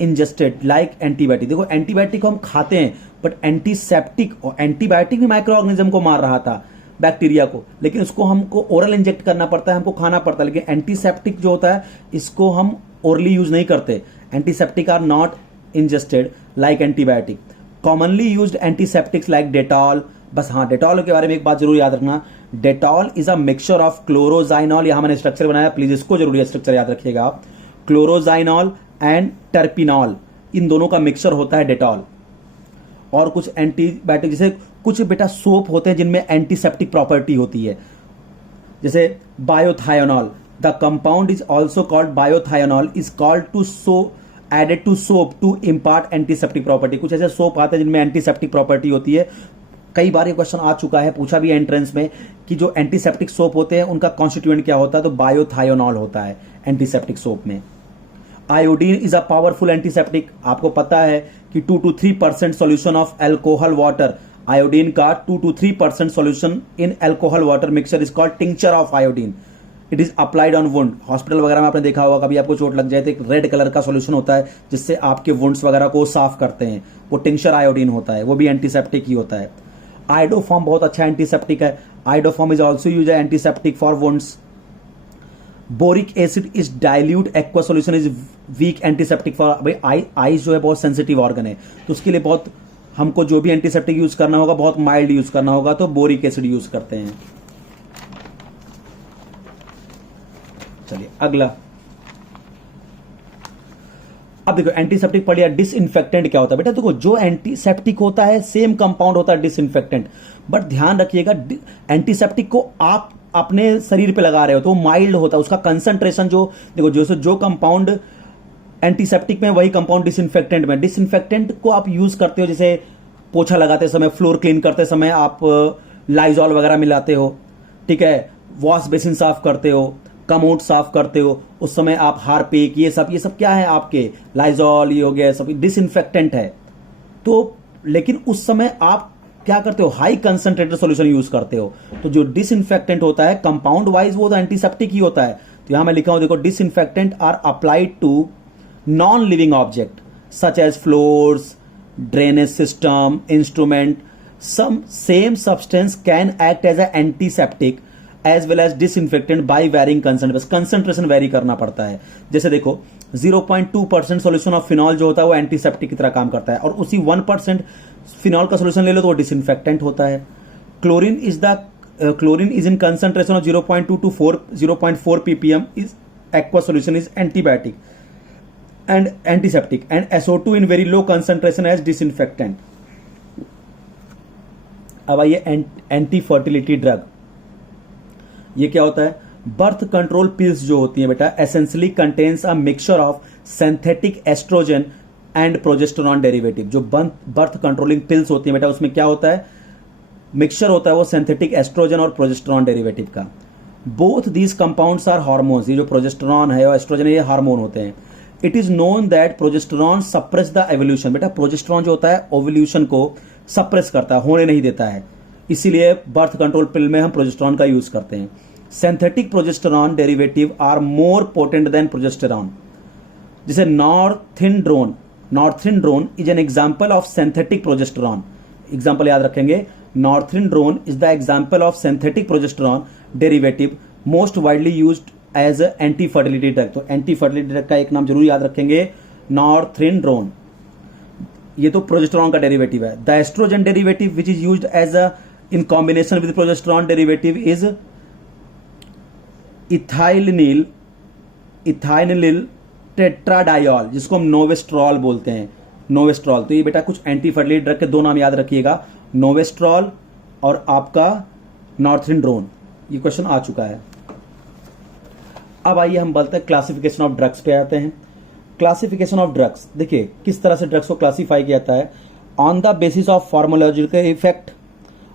ingested like antibiotic. देखो एंटीबायोटिक को हम खाते हैं, बट एंटीसेप्टिक, और एंटीबायोटिक भी माइक्रो ऑर्गेनिज्म को मार रहा था, बैक्टीरिया को, लेकिन उसको हमको ओरल इंजेक्ट करना पड़ता है, हमको खाना पड़ता है। लेकिन एंटीसेप्टिक जो होता है इसको हम ओरली यूज नहीं करते। Antiseptic are not ingested like antibiotic. Commonly used antiseptics like Dettol, बस हाँ डेटॉल के बारे में एक बात जरूर याद रखना, Dettol is a mixture of chloroxylenol, यहां मैंने स्ट्रक्चर बनाया, प्लीज इसको जरूर स्ट्रक्चर याद रखिएगा आप। क्लोरोजाइनॉल एंड टर्पिनॉल, इन दोनों का मिक्सचर होता है डेटॉल। और कुछ एंटीबायोटिक, जैसे कुछ बेटा सोप होते हैं जिनमें एंटीसेप्टिक प्रॉपर्टी होती है, जैसे bithionol, the compound is also called bithionol, is called to added to soap to impart antiseptic property. कुछ ऐसे सोप आते हैं जिनमें एंटीसेप्टिक प्रॉपर्टी होती है। कई बार ये क्वेश्चन आ चुका है, पूछा भी एंट्रेंस में कि जो एंटीसेप्टिक सोप होते हैं उनका कॉन्स्टिट्यूएंट क्या होता है, तो बायोथायोनॉल होता है एंटीसेप्टिक सोप में। Iodine is a powerful antiseptic, आपको पता है कि 2 to 3% solution of alcohol water iodine का 2 to 3% solution in alcohol water mixture is called tincture of iodine. It is applied on wound. Hospital वगैरह में आपने देखा होगा, कभी आपको चोट लग जाए तो एक रेड कलर का सॉल्यूशन होता है जिससे आपके वुंड्स वगैरह को साफ करते हैं, वो टिंक्चर आयोडीन होता है, वो भी एंटीसेप्टिक ही होता है। आयोडोफॉर्म बहुत अच्छा एंटीसेप्टिक है। Iodoform is also use antiseptic for wounds. Boric acid is dilute aqua solution is weak antiseptic for, भाई आईज जो है बहुत सेंसिटिव ऑर्गन है, तो उसके लिए बहुत हमको जो भी एंटीसेप्टिक यूज करना होगा बहुत माइल्ड यूज करना होगा, तो बोरिक एसिड यूज करते हैं। चलिए अगला, अब देखो एंटीसेप्टिक पढ़ लिया। डिसइंफेक्टेंट क्या होता है बेटा? देखो जो एंटीसेप्टिक होता है सेम कंपाउंड होता है डिसइंफेक्टेंट, बट ध्यान रखिएगा एंटीसेप्टिक को आप अपने शरीर पे लगा रहे हो तो वो माइल्ड होता है, उसका कंसंट्रेशन जो देखो जो कंपाउंड एंटीसेप्टिक में वही कंपाउंड डिसइंफेक्टेंट में। डिसइंफेक्टेंट को आप यूज करते हो जैसे पोछा लगाते समय, फ्लोर क्लीन करते समय आप लाइजॉल वगैरह मिलाते हो, ठीक है, वॉश बेसिन साफ करते हो, कमोड साफ करते हो, उस समय आप हार्पिक ये सब क्या है आपके लाइजॉल, ये हो गया, सब डिसइंफेक्टेंट है। तो लेकिन उस समय आप क्या करते हो? हाई कंसंट्रेटेड सॉल्यूशन यूज करते हो। तो जो डिसइंफेक्टेंट होता है कंपाउंड वाइज वो तो एंटीसेप्टिक ही होता है। तो यहां मैं लिखा हूं देखो, disinfectant are applied to non living object such as floors, drainage system, instrument. Some same substance can act as a antiseptic as well as disinfectant by varying concentration. Concentration vary करना पड़ता है। जैसे देखो 0.2% सॉल्यूशन ऑफ फिनॉल जो होता है वो antiseptic की तरह काम करता है, और उसी 1% फिनॉल का सॉल्यूशन ले लो तो वो डिसइंफेक्टेंट होता है। Chlorine is in concentration of 0.2 to 0.4 ppm is aqua solution is antibiotic and antiseptic, and SO2 in very low concentration as disinfectant. अब आइए एंटी फर्टिलिटी ड्रग, ये क्या होता है? बर्थ कंट्रोल पिल्स जो होती है बेटा essentially contains a mixture of synthetic oestrogen and progesterone derivative. जो बर्थ कंट्रोलिंग पिल्स होती है बेटा उसमें क्या होता है? मिक्सचर होता है वो सिंथेटिक एस्ट्रोजन और प्रोजेस्टेरॉन डेरिवेटिव का। Both these compounds are hormones. ये जो प्रोजेस्टेरॉन है और एस्ट्रोजन है ये हार्मोन होते हैं। It is known that progesterone suppress the evolution. बेटा प्रोजेस्टेरॉन जो होता है ओवल्यूशन को सप्रेस करता है, होने नहीं देता है, इसीलिए बर्थ कंट्रोल पिल में हम प्रोजेस्टेरॉन का यूज करते हैं। Synthetic progesterone derivative are more potent than progesterone. जैसे norethindrone is an example of synthetic progesterone. Example याद रखेंगे, norethindrone is the example of synthetic progesterone derivative most widely used as anti fertility drug. तो anti fertility drug का एक नाम जरूर याद रखेंगे, नॉर्थरिनड्रोन। ये तो प्रोजेस्टेरॉन का डेरिवेटिव है। The estrogen derivative which is used as in combination with progesterone derivative is ethynylestradiol, जिसको हम नोवेस्ट्रॉल बोलते हैं, नोवेस्ट्रॉल। तो ये बेटा कुछ एंटी फर्टिलिटी ड्रग के दो नाम याद रखिएगा, नोवेस्ट्रॉल और आपका नॉर्थरिनड्रोन। ये क्वेश्चन आ चुका है। अब आइए हम बोलते हैं क्लासिफिकेशन ऑफ ड्रग्स पे आते हैं। क्लासिफिकेशन ऑफ ड्रग्स, देखिए किस तरह से ड्रग्स को क्लासिफाई किया जाता है। On the basis of pharmacological effect,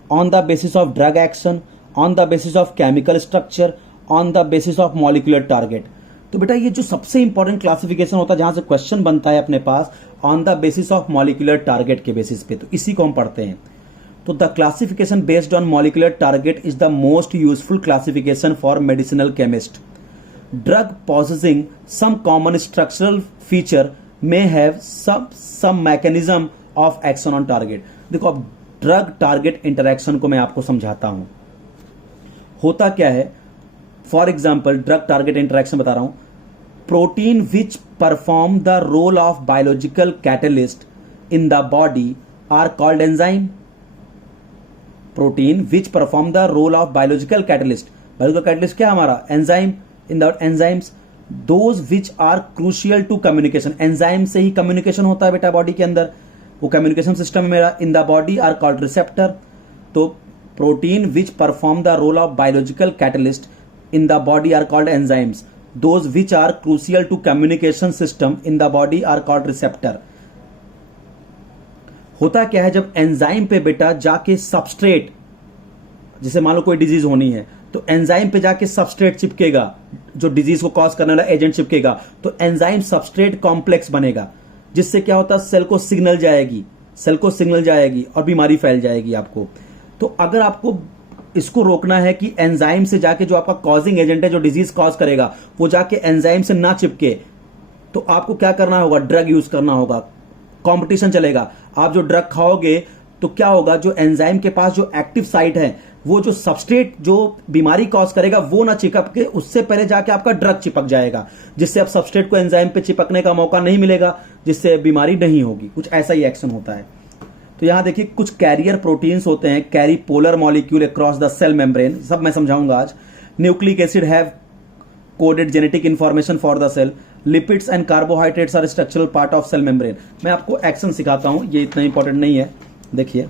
on the basis of drug action, on the basis of chemical structure, on the basis of molecular target. तो बेटा ये जो सबसे इंपॉर्टेंट क्लासिफिकेशन होता है जहां से क्वेश्चन बनता है अपने पास, on the basis of molecular target के बेसिस पे, तो इसी को हम पढ़ते हैं। तो the classification based on molecular target is the most useful classification for medicinal chemist. Drug possessing some common structural feature may have some mechanism of action on target। देखो अब ड्रग टारगेट इंटरेक्शन को मैं आपको समझाता हूं, होता क्या है। For example drug target interaction बता रहा हूं। Protein which perform the role of biological catalyst in the body are called enzyme. Protein which perform the role of biological catalyst, biological catalyst क्या हमारा? Enzyme. In the enzymes those which are crucial to communication. Enzyme से ही communication होता है बेटा body के अंदर, वो कम्युनिकेशन सिस्टम है मेरा। In the body are called receptor. तो protein which perform the role of biological catalyst in the body are called enzymes. Those which are crucial to communication system in the body are called receptor. होता क्या है जब enzyme पे बेटा जाके substrate, जैसे मान लो कोई डिजीज होनी है तो एंजाइम पे जाके सबस्ट्रेट चिपकेगा, जो डिजीज को कॉज करने वाला एजेंट चिपकेगा, तो एंजाइम सबस्ट्रेट कॉम्प्लेक्स बनेगा, जिससे क्या होता है सेल को सिग्नल जाएगी, सेल को सिग्नल जाएगी और बीमारी फैल जाएगी आपको। तो अगर आपको इसको रोकना है कि एंजाइम से जाके जो आपका कॉजिंग एजेंट है जो डिजीज कॉज करेगा वो जाके एंजाइम से ना चिपके, तो आपको क्या करना होगा, ड्रग यूज करना होगा। कंपटीशन चलेगा, आप जो ड्रग खाओगे तो क्या होगा, जो एंजाइम के पास जो एक्टिव साइट है वो जो सबस्ट्रेट जो बीमारी कॉज करेगा वो ना चिपक के उससे पहले जाके आपका ड्रग चिपक जाएगा, जिससे अब सबस्ट्रेट को एंजाइम पे चिपकने का मौका नहीं मिलेगा, जिससे बीमारी नहीं होगी। कुछ ऐसा ही एक्शन होता है। तो यहां देखिए कुछ कैरियर प्रोटीन्स होते हैं, carry polar molecule across the cell membrane, सब मैं समझाऊंगा आज। Nucleic acid have coded genetic information for the cell, lipids and carbohydrates are structural part of cell membrane. मैं आपको एक्शन सिखाता हूं, ये इतना इंपॉर्टेंट नहीं है। देखिए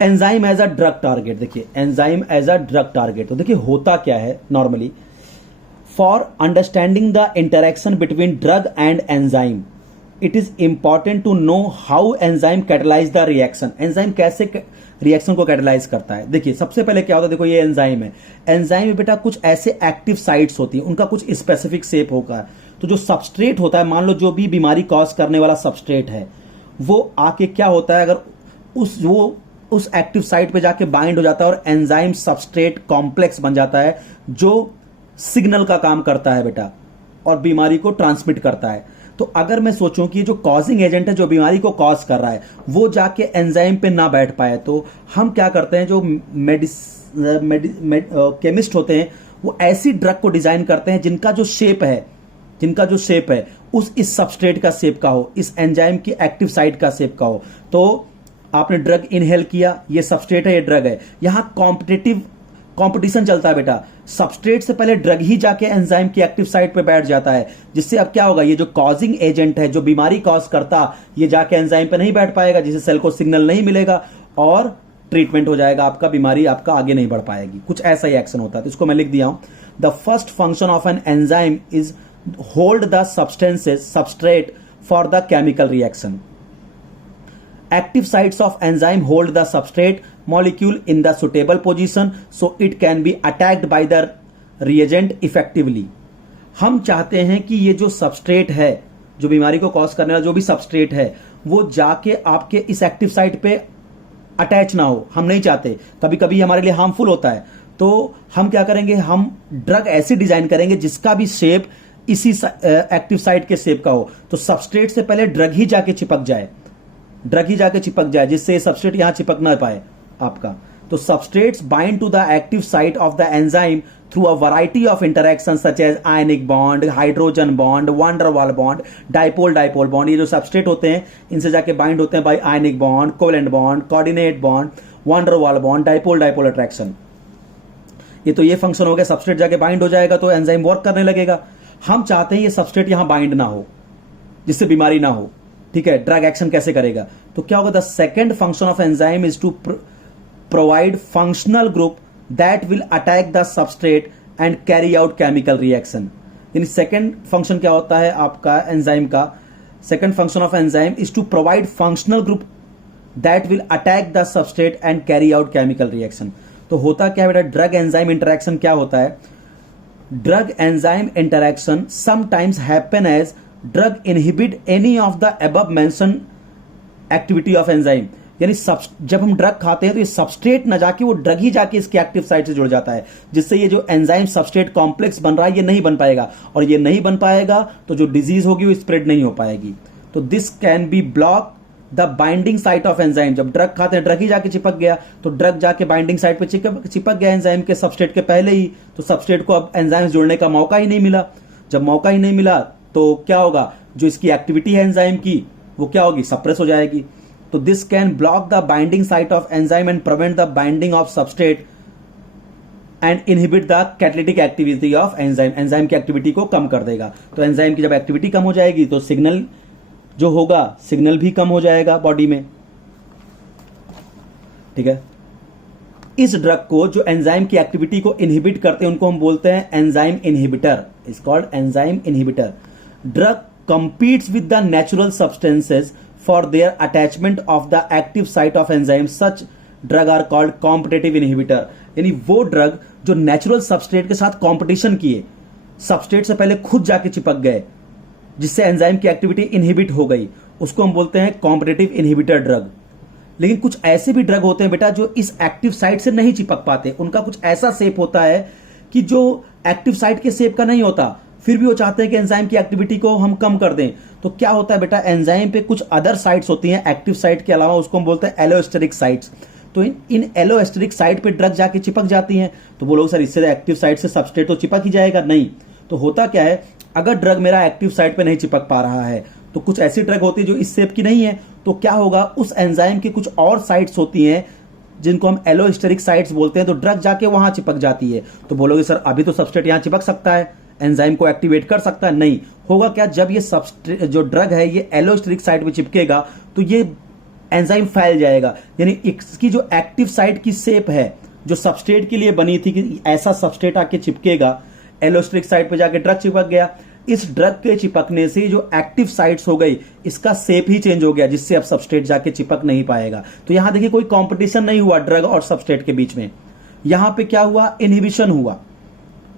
enzyme as a drug target, देखिए enzyme as a drug target. तो देखिए होता क्या है normally, for understanding the interaction between drug and enzyme it is important to know how enzyme catalyse the reaction. Enzyme कैसे रिएक्शन को catalyse करता है। देखिए सबसे पहले क्या होता है, देखो ये एंजाइम है, एंजाइम में बेटा कुछ ऐसे एक्टिव साइट्स होती है, उनका कुछ स्पेसिफिक शेप होगा। तो जो सबस्ट्रेट होता है, मान लो जो भी बीमारी कॉज करने वाला सबस्ट्रेट है, वो आके क्या होता है, अगर उस एक्टिव साइट पे जाके बाइंड हो जाता है और एंजाइम सबस्ट्रेट कॉम्प्लेक्स बन जाता है जो सिग्नल का काम करता है बेटा और बीमारी को ट्रांसमिट करता है। तो अगर मैं सोचूं कि जो कॉजिंग एजेंट है जो बीमारी को कॉज कर रहा है वो जाके एंजाइम पे ना बैठ पाए, तो हम क्या करते हैं, जो केमिस्ट होते हैं वो ऐसी ड्रग को डिजाइन करते हैं जिनका जो शेप है उस इस सबस्ट्रेट का शेप का हो, इस एंजाइम की एक्टिव साइट का शेप का हो। तो आपने ड्रग इनहेल किया, ये सबस्ट्रेट है, ये ड्रग है। यहां कंपटीशन चलता है बेटा, सबस्ट्रेट से पहले ड्रग ही जाके एंजाइम की एक्टिव साइट पे बैठ जाता है, जिससे अब क्या होगा, ये जो कॉजिंग एजेंट है जो बीमारी कॉज करता, ये जाके एंजाइम पे नहीं बैठ पाएगा, जिससे सेल को सिग्नल नहीं मिलेगा और ट्रीटमेंट हो जाएगा आपका, बीमारी आपका आगे नहीं बढ़ पाएगी। कुछ ऐसा ही एक्शन होता है। तो इसको मैं लिख दिया हूं, the first function of an enzyme is hold the substrate for the chemical reaction. Active sites of enzyme hold the substrate molecule in the suitable position so it can be attacked by the reagent effectively। हम चाहते हैं कि ये जो substrate है, जो बीमारी को कॉज करने वाला जो भी सबस्ट्रेट है, वो जाके आपके इस एक्टिव साइट पे अटैच ना हो, हम नहीं चाहते। कभी कभी हमारे लिए हार्मफुल होता है, तो हम क्या करेंगे, हम ड्रग ऐसी डिजाइन करेंगे जिसका भी शेप इसी एक्टिव साइट के शेप का हो। तो सबस्ट्रेट से पहले ड्रग ही जाके चिपक जाए, जिससे सबस्ट्रेट यहां चिपक ना पाए आपका। तो substrates bind to the active site of the enzyme through a variety of interaction such as ionic bond, hydrogen bond, van der Waals bond, dipole bond. ये जो सबस्ट्रेट होते हैं इनसे जाके बाइंड होते हैं by ionic bond, covalent bond, coordinate bond, van der Waals bond, dipole attraction. ये function हो गया, सबस्ट्रेट जाके बाइंड हो जाएगा तो एंजाइम वर्क करने लगेगा। हम चाहते हैं ये सबस्ट्रेट यहां बाइंड ना हो, जिससे बीमारी ना हो। ठीक है, ड्रग एक्शन कैसे करेगा, तो क्या होगा, the second function of enzyme is to provide functional group that will attack the substrate and carry out chemical reaction. यानी सेकेंड फंक्शन क्या होता है आपका एंजाइम का, second function of enzyme is to provide functional group that will attack the substrate and carry out chemical reaction. तो होता क्या है बेटा, ड्रग एंजाइम इंटरेक्शन क्या होता है, drug enzyme interaction sometimes happen as drug inhibit any of the above mention activity of enzyme. यानी जब हम ड्रग खाते हैं तो ये सबस्ट्रेट न जाके वो ड्रग ही जाके इसके एक्टिव साइट से जुड़ जाता है, जिससे ये जो एंजाइम सबस्ट्रेट कॉम्प्लेक्स बन रहा है ये नहीं बन पाएगा, और ये नहीं बन पाएगा तो जो डिजीज होगी वो स्प्रेड नहीं हो पाएगी। तो this can be block the binding site of enzyme. जब ड्रग खाते हैं, ड्रग ही जाके चिपक गया, तो ड्रग जाके बाइंडिंग साइट पे चिपक गया एंजाइम के सबस्ट्रेट के पहले ही, तो सबस्ट्रेट को अब एंजाइम जोड़ने का मौका ही नहीं मिला। जब मौका ही नहीं मिला तो क्या होगा, जो इसकी एक्टिविटी है एंजाइम की वो क्या होगी, सप्रेस हो जाएगी। तो this can block the binding site of enzyme and prevent the binding of substrate and inhibit the catalytic activity of enzyme. Enzyme की एक्टिविटी को कम कर देगा। तो एंजाइम की जब एक्टिविटी कम हो जाएगी तो सिग्नल जो होगा, सिग्नल भी कम हो जाएगा बॉडी में। ठीक है, इस ड्रग को जो एंजाइम की एक्टिविटी को इनहिबिट करते हैं उनको हम बोलते हैं enzyme inhibitor, is called enzyme inhibitor. Drug competes with the natural substances for their attachment of the active site of enzyme. Such drug are called competitive inhibitor। यानी वो ड्रग जो नेचुरल सबस्ट्रेट के साथ कंपटीशन किए, substrate से पहले खुद जाके चिपक गए, जिससे एंजाइम की एक्टिविटी इनहिबिट हो गई, उसको हम बोलते हैं कॉम्पिटिटिव इनहिबिटर ड्रग। लेकिन कुछ ऐसे भी ड्रग होते हैं बेटा जो इस एक्टिव साइट से नहीं चिपक पाते, उनका कुछ ऐसा शेप होता है कि जो एक्टिव साइट के शेप का नहीं होता, फिर भी वो चाहते हैं कि एंजाइम की एक्टिविटी को हम कम कर दें। तो क्या होता है बेटा, एंजाइम पे कुछ अदर साइट्स होती हैं एक्टिव साइट के अलावा, उसको हम बोलते हैं एलोस्टेरिक साइट्स। तो इन एलोस्टेरिक साइट पे ड्रग जाके चिपक जाती हैं। तो वो लोग सर इससे एक्टिव साइट से सबस्ट्रेट तो चिपक ही जाएगा, नहीं। तो होता क्या है, अगर ड्रग मेरा एक्टिव साइट पे नहीं चिपक पा रहा है तो कुछ ऐसी ड्रग होती है जो इस शेप की नहीं है, तो क्या होगा, उस एंजाइम की कुछ और साइट्स होती हैं जिनको हम एलोस्टेरिक साइट्स बोलते हैं, तो ड्रग जाके वहां चिपक जाती है। तो बोलोगे सर अभी तो सबस्ट्रेट यहां चिपक सकता है, एंजाइम को एक्टिवेट कर सकता है, नहीं। होगा क्या, जब ये सबस्ट्रेट जो ड्रग है ये एलोस्टेरिक साइट पे चिपकेगा तो ये एंजाइम फैल जाएगा, यानी इसकी जो एक्टिव साइट की शेप है जो सबस्ट्रेट के लिए बनी थी कि ऐसा सबस्ट्रेट आके चिपकेगा, एलोस्टेरिक साइट पे जाके ड्रग चिपक गया, इस ड्रग के चिपकने से जो एक्टिव साइट्स हो गई इसका शेप ही चेंज हो गया, जिससे अब सबस्ट्रेट जाके चिपक नहीं पाएगा। तो यहां देखिए कोई कंपटीशन नहीं हुआ ड्रग और सबस्ट्रेट के बीच में, यहां पे क्या हुआ, इनहिबिशन हुआ।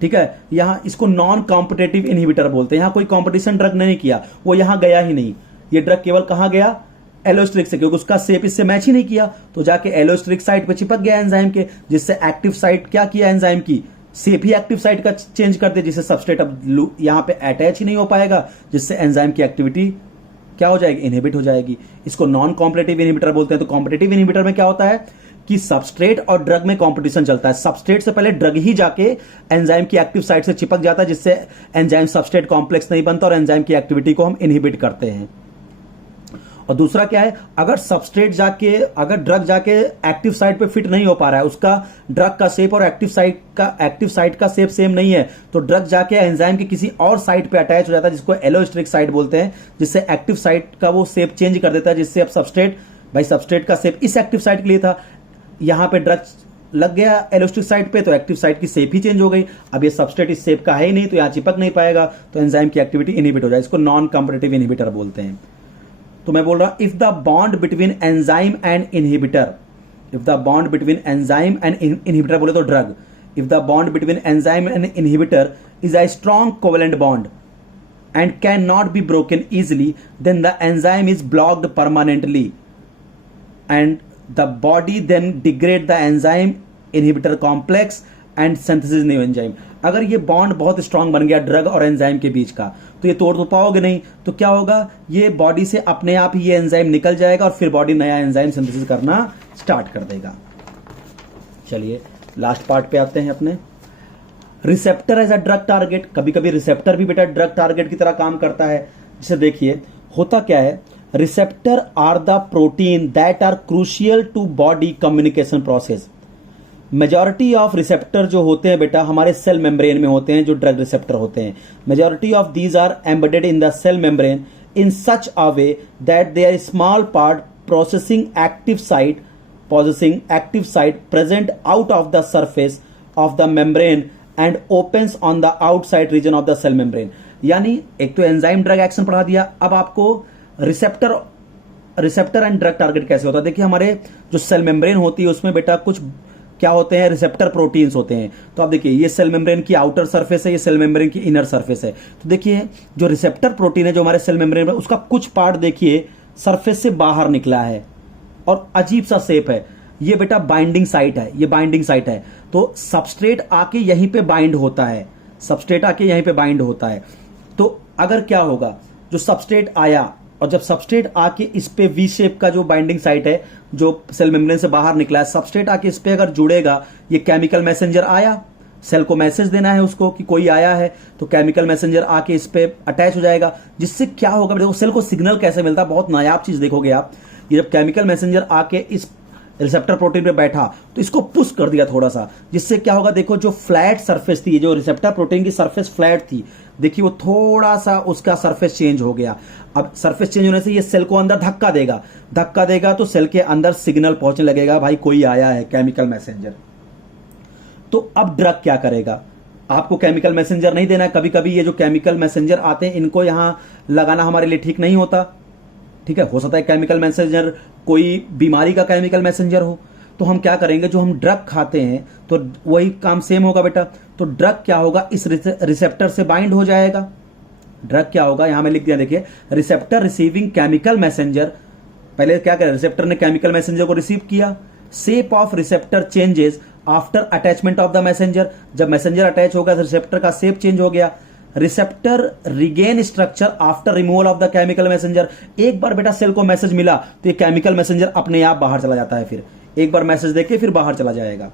ठीक है, यहां इसको नॉन कॉम्पिटेटिव इनहिबिटर बोलते हैं। यहां कोई कंपटीशन ड्रग नहीं किया, वो यहां गया ही नहीं, ये ड्रग केवल कहां गया, एलोस्टेरिक से, क्योंकि उसका शेप इससे मैच ही नहीं किया, तो जाके एलोस्टेरिक साइट पे चिपक गया एंजाइम के, जिससे एक्टिव साइट क्या किया एंजाइम की, शेप ही एक्टिव साइट का चेंज कर दे, जिससे सबस्ट्रेट अब यहां पे अटैच ही नहीं हो पाएगा, जिससे एंजाइम की एक्टिविटी क्या हो जाएगी, इनहिबिट हो जाएगी। इसको नॉन कॉम्पिटेटिव इनहिबिटर बोलते हैं। तो कॉम्पिटेटिव इनहिबिटर में क्या होता है कि सबस्ट्रेट और ड्रग में कंपटीशन चलता है, सबस्ट्रेट से पहले ड्रग ही जाके एंजाइम की एक्टिव साइट से चिपक जाता है, जिससे एंजाइम सबस्ट्रेट कॉम्प्लेक्स नहीं बनता और एंजाइम की एक्टिविटी को हम इनहिबिट करते हैं। और दूसरा क्या है, अगर सबस्ट्रेट जाके, अगर ड्रग जाके एक्टिव साइट पे फिट नहीं हो पा रहा है, उसका ड्रग का शेप और एक्टिव साइट का शेप सेम नहीं है, तो ड्रग जाके एंजाइम की किसी और साइट पे अटैच हो जाता है, जिसको एलोस्टेरिक साइट बोलते हैं, जिससे एक्टिव साइट का वो शेप चेंज कर देता है, जिससे अब सबस्ट्रेट, भाई सबस्ट्रेट का शेप इस एक्टिव साइट के लिए था, यहां पे ड्रग लग गया एलोस्टेरिक साइट पे, तो एक्टिव साइट की शेप ही चेंज हो गई, अब ये सबस्ट्रेट इस शेप का है ही नहीं, तो यहां चिपक नहीं पाएगा, तो एंजाइम की एक्टिविटी इनहिबिट हो जाए, इसको नॉन कॉम्पिटेटिव इनहिबिटर बोलते हैं। तो मैं बोल रहा हूं, if the bond between enzyme and inhibitor, if the bond between enzyme and inhibitor बोले तो drug, if the bond between enzyme and inhibitor is a strong covalent bond and cannot be broken easily, then the enzyme is blocked permanently and the body then degrade the enzyme inhibitor complex and synthesis new enzyme। अगर ये bond बहुत strong बन गया drug और enzyme के बीच का, तो ये तोड़ तो पाओगे नहीं, तो क्या होगा, ये बॉडी से अपने आप ही ये एंजाइम निकल जाएगा और फिर बॉडी नया एंजाइम सिंथेसिस करना स्टार्ट कर देगा। चलिए लास्ट पार्ट पे आते हैं अपने, receptor as a drug target. कभी कभी रिसेप्टर भी बेटा ड्रग टारगेट की तरह काम करता है। जिसे देखिए होता क्या है, receptor are the protein that are crucial to body communication process. Majority of receptor जो होते हैं बेटा हमारे सेल मेम्ब्रेन में होते हैं, जो ड्रग रिसेप्टर होते हैं, majority of these are embedded in the cell membrane in such a way that they are small part processing active site present out of the surface of the membrane and opens on the outside region of the cell membrane. यानी एक तो enzyme drug action पढ़ा दिया, अब आपको receptor and drug target कैसे होता है। देखिए हमारे जो सेल मेम्ब्रेन होती है उसमें बेटा कुछ क्या होते हैं, रिसेप्टर प्रोटीन्स होते हैं। तो आप देखिए ये सेल मेम्ब्रेन की आउटर सरफेस है, ये सेल मेम्ब्रेन की इनर सरफेस है। तो देखिए जो रिसेप्टर प्रोटीन है जो हमारे सेल मेम्ब्रेन में, उसका कुछ पार्ट देखिए सरफेस से बाहर निकला है और अजीब सा शेप है, ये बेटा बाइंडिंग साइट है, ये बाइंडिंग साइट है। तो सबस्ट्रेट आके यहीं पे बाइंड होता है, सबस्ट्रेट आके यहीं पे बाइंड होता है। तो अगर क्या होगा, जो सबस्ट्रेट आया और जब सबस्ट्रेट आके इस पे वी शेप का जो बाइंडिंग साइट है जो सेल मेम्ब्रेन से बाहर निकला है, सबस्ट्रेट आके इस पे अगर जुड़ेगा, ये केमिकल मैसेंजर आया, सेल को मैसेज देना है उसको कि कोई आया है, तो केमिकल मैसेंजर आके इस पे अटैच हो जाएगा, जिससे क्या होगा, देखो सेल को सिग्नल कैसे मिलता है, बहुत नायाब चीज देखोगे आप। ये जब केमिकल मैसेंजर आके इस रिसेप्टर प्रोटीन पे बैठा तो इसको पुश कर दिया थोड़ा सा, जिससे क्या होगा, देखो जो फ्लैट सरफेस थी, जो रिसेप्टर प्रोटीन की सरफेस फ्लैट थी, देखिए वो थोड़ा सा उसका सरफेस चेंज हो गया। अब सरफेस चेंज होने से ये सेल को अंदर धक्का देगा तो सेल के अंदर सिग्नल पहुंचने लगेगा, भाई कोई आया है, केमिकल मैसेंजर। तो अब ड्रग क्या करेगा, आपको केमिकल मैसेंजर नहीं देना है। कभी कभी ये जो केमिकल मैसेंजर आते हैं इनको यहां लगाना हमारे लिए ठीक नहीं होता, ठीक है, हो सकता है केमिकल मैसेंजर कोई बीमारी का केमिकल मैसेंजर हो। तो हम क्या करेंगे, जो हम ड्रग खाते हैं तो वही काम सेम होगा बेटा। तो ड्रग क्या होगा, इस रिसेप्टर से बाइंड हो जाएगा, ड्रग क्या होगा, यहां में लिख दिया देखिए, रिसेप्टर रिसीविंग केमिकल मैसेंजर। पहले क्या करें, रिसेप्टर ने केमिकल मैसेंजर को रिसीव किया, shape of receptor changes after attachment of the messenger. जब मैसेंजर अटैच होगा तो रिसेप्टर का शेप चेंज हो गया। Receptor regain structure after removal of the chemical messenger. एक बार बेटा सेल को मैसेज मिला तो ये केमिकल मैसेंजर अपने आप बाहर चला जाता है, फिर एक बार मैसेज देके फिर बाहर चला जाएगा।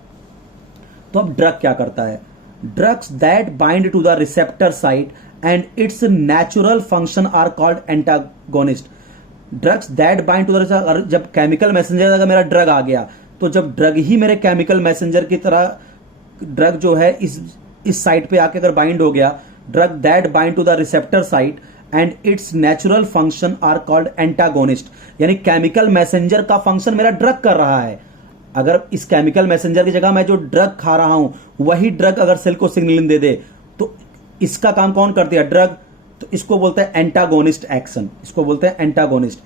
तो अब ड्रग क्या करता है, drugs that bind to the receptor site and its natural function are called antagonist. Drugs that bind to the, जब केमिकल मैसेंजर अगर मेरा ड्रग आ गया तो जब ड्रग ही मेरे केमिकल मैसेंजर की तरह ड्रग जो है इस साइट पे आके अगर बाइंड हो गया, drug that bind to the receptor site and its natural function are called antagonist. यानी केमिकल मैसेंजर का फंक्शन मेरा ड्रग कर रहा है। अगर इस केमिकल मैसेंजर की जगह मैं जो ड्रग खा रहा हूं वही ड्रग अगर सेल को सिग्नलिंग दे दे तो इसका काम कौन करती है, ड्रग। तो इसको बोलते हैं एंटागोनिस्ट एक्शन, इसको बोलते हैं antagonist.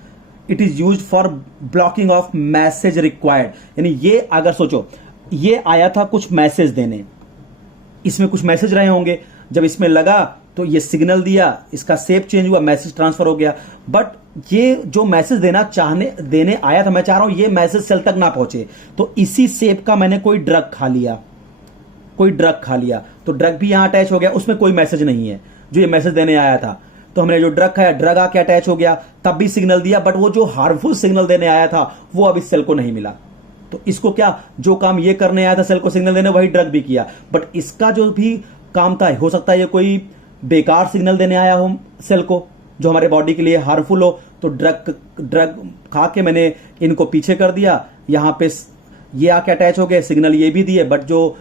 It is used for blocking of message required. यानी ये अगर सोचो, ये आया था कुछ मैसेज देने, इसमें कुछ मैसेज रहे होंगे, जब इसमें लगा तो ये सिग्नल दिया, इसका शेप चेंज हुआ, मैसेज ट्रांसफर हो गया। बट ये जो मैसेज देने आया था, मैं चाह रहा हूं ये मैसेज सेल तक ना पहुंचे, तो इसी शेप का मैंने कोई ड्रग खा लिया, तो ड्रग भी यहां अटैच हो गया, उसमें कोई मैसेज नहीं है जो ये मैसेज देने आया था। तो हमने जो ड्रग खाया, ड्रग आके अटैच हो गया, तब भी सिग्नल दिया, बट वो जो हार्मफुल सिग्नल देने आया था वो अब इस सेल को नहीं मिला। तो इसको क्या, जो काम ये करने आया था सेल को सिग्नल देने, वही ड्रग भी किया, बट इसका जो भी काम था, हो सकता है ये कोई बेकार सिग्नल देने आया हो सेल को जो हमारे बॉडी के लिए हार्मफुल हो। तो ड्रग खा के मैंने इनको पीछे कर दिया, यहां पे ये आके अटैच हो गए, सिग्नल ये भी दिए, बट जो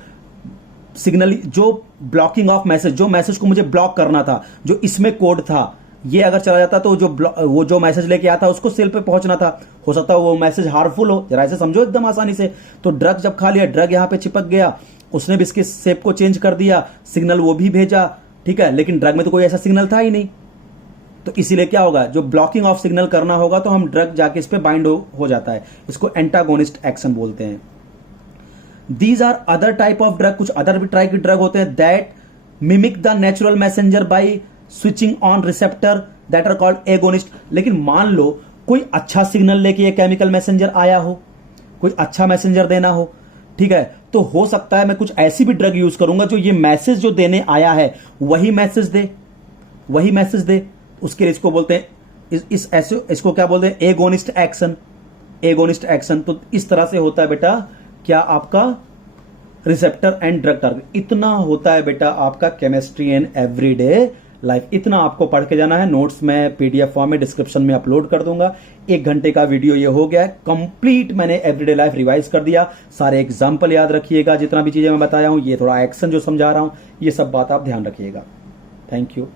सिग्नल, जो ब्लॉकिंग ऑफ मैसेज, जो मैसेज को मुझे ब्लॉक करना था, जो इसमें कोड था, ये अगर चला जाता तो वो जो मैसेज लेके आता उसको सेल पे पहुंचना था, हो सकता है वो मैसेज हार्मफुल हो। जरा ऐसे समझो एकदम आसानी से। तो ड्रग जब खा लिया, ड्रग यहां पे चिपक गया, उसने भी इसके शेप को चेंज कर दिया, सिग्नल वो भी भेजा, ठीक है, लेकिन ड्रग में तो कोई ऐसा सिग्नल था ही नहीं। तो इसीलिए क्या होगा, जो ब्लॉकिंग ऑफ सिग्नल करना होगा तो हम ड्रग जाके इस पे बाइंड हो जाता है, इसको एंटागोनिस्ट एक्शन बोलते हैं। These are other type of drug, कुछ अदर भी टाइप के ड्रग होते हैं that mimic the natural messenger by switching on receptor that are called agonist. लेकिन मान लो कोई अच्छा सिग्नल लेके ये केमिकल मैसेंजर आया हो, कोई अच्छा मैसेंजर देना हो, ठीक है, तो हो सकता है मैं कुछ ऐसी भी ड्रग यूज करूंगा जो ये मैसेज जो देने आया है वही मैसेज दे। उसके लिए इसको बोलते हैं इसको क्या बोलते हैं, एगोनिस्ट एक्शन। तो इस तरह से होता है बेटा क्या आपका रिसेप्टर एंड ड्रग टारगेट। इतना होता है बेटा आपका केमिस्ट्री एंड एवरीडे लाइफ। इतना आपको पढ़ के जाना है। नोट्स में पीडीएफ फॉर्म में डिस्क्रिप्शन में अपलोड कर दूंगा। 1 घंटे का वीडियो ये हो गया है कंप्लीट। मैंने एवरीडे लाइफ रिवाइज कर दिया, सारे एग्जाम्पल याद रखिएगा, जितना भी चीजें मैं बताया हूं, ये थोड़ा एक्शन जो समझा रहा हूं, ये सब बात आप ध्यान रखिएगा। Thank you.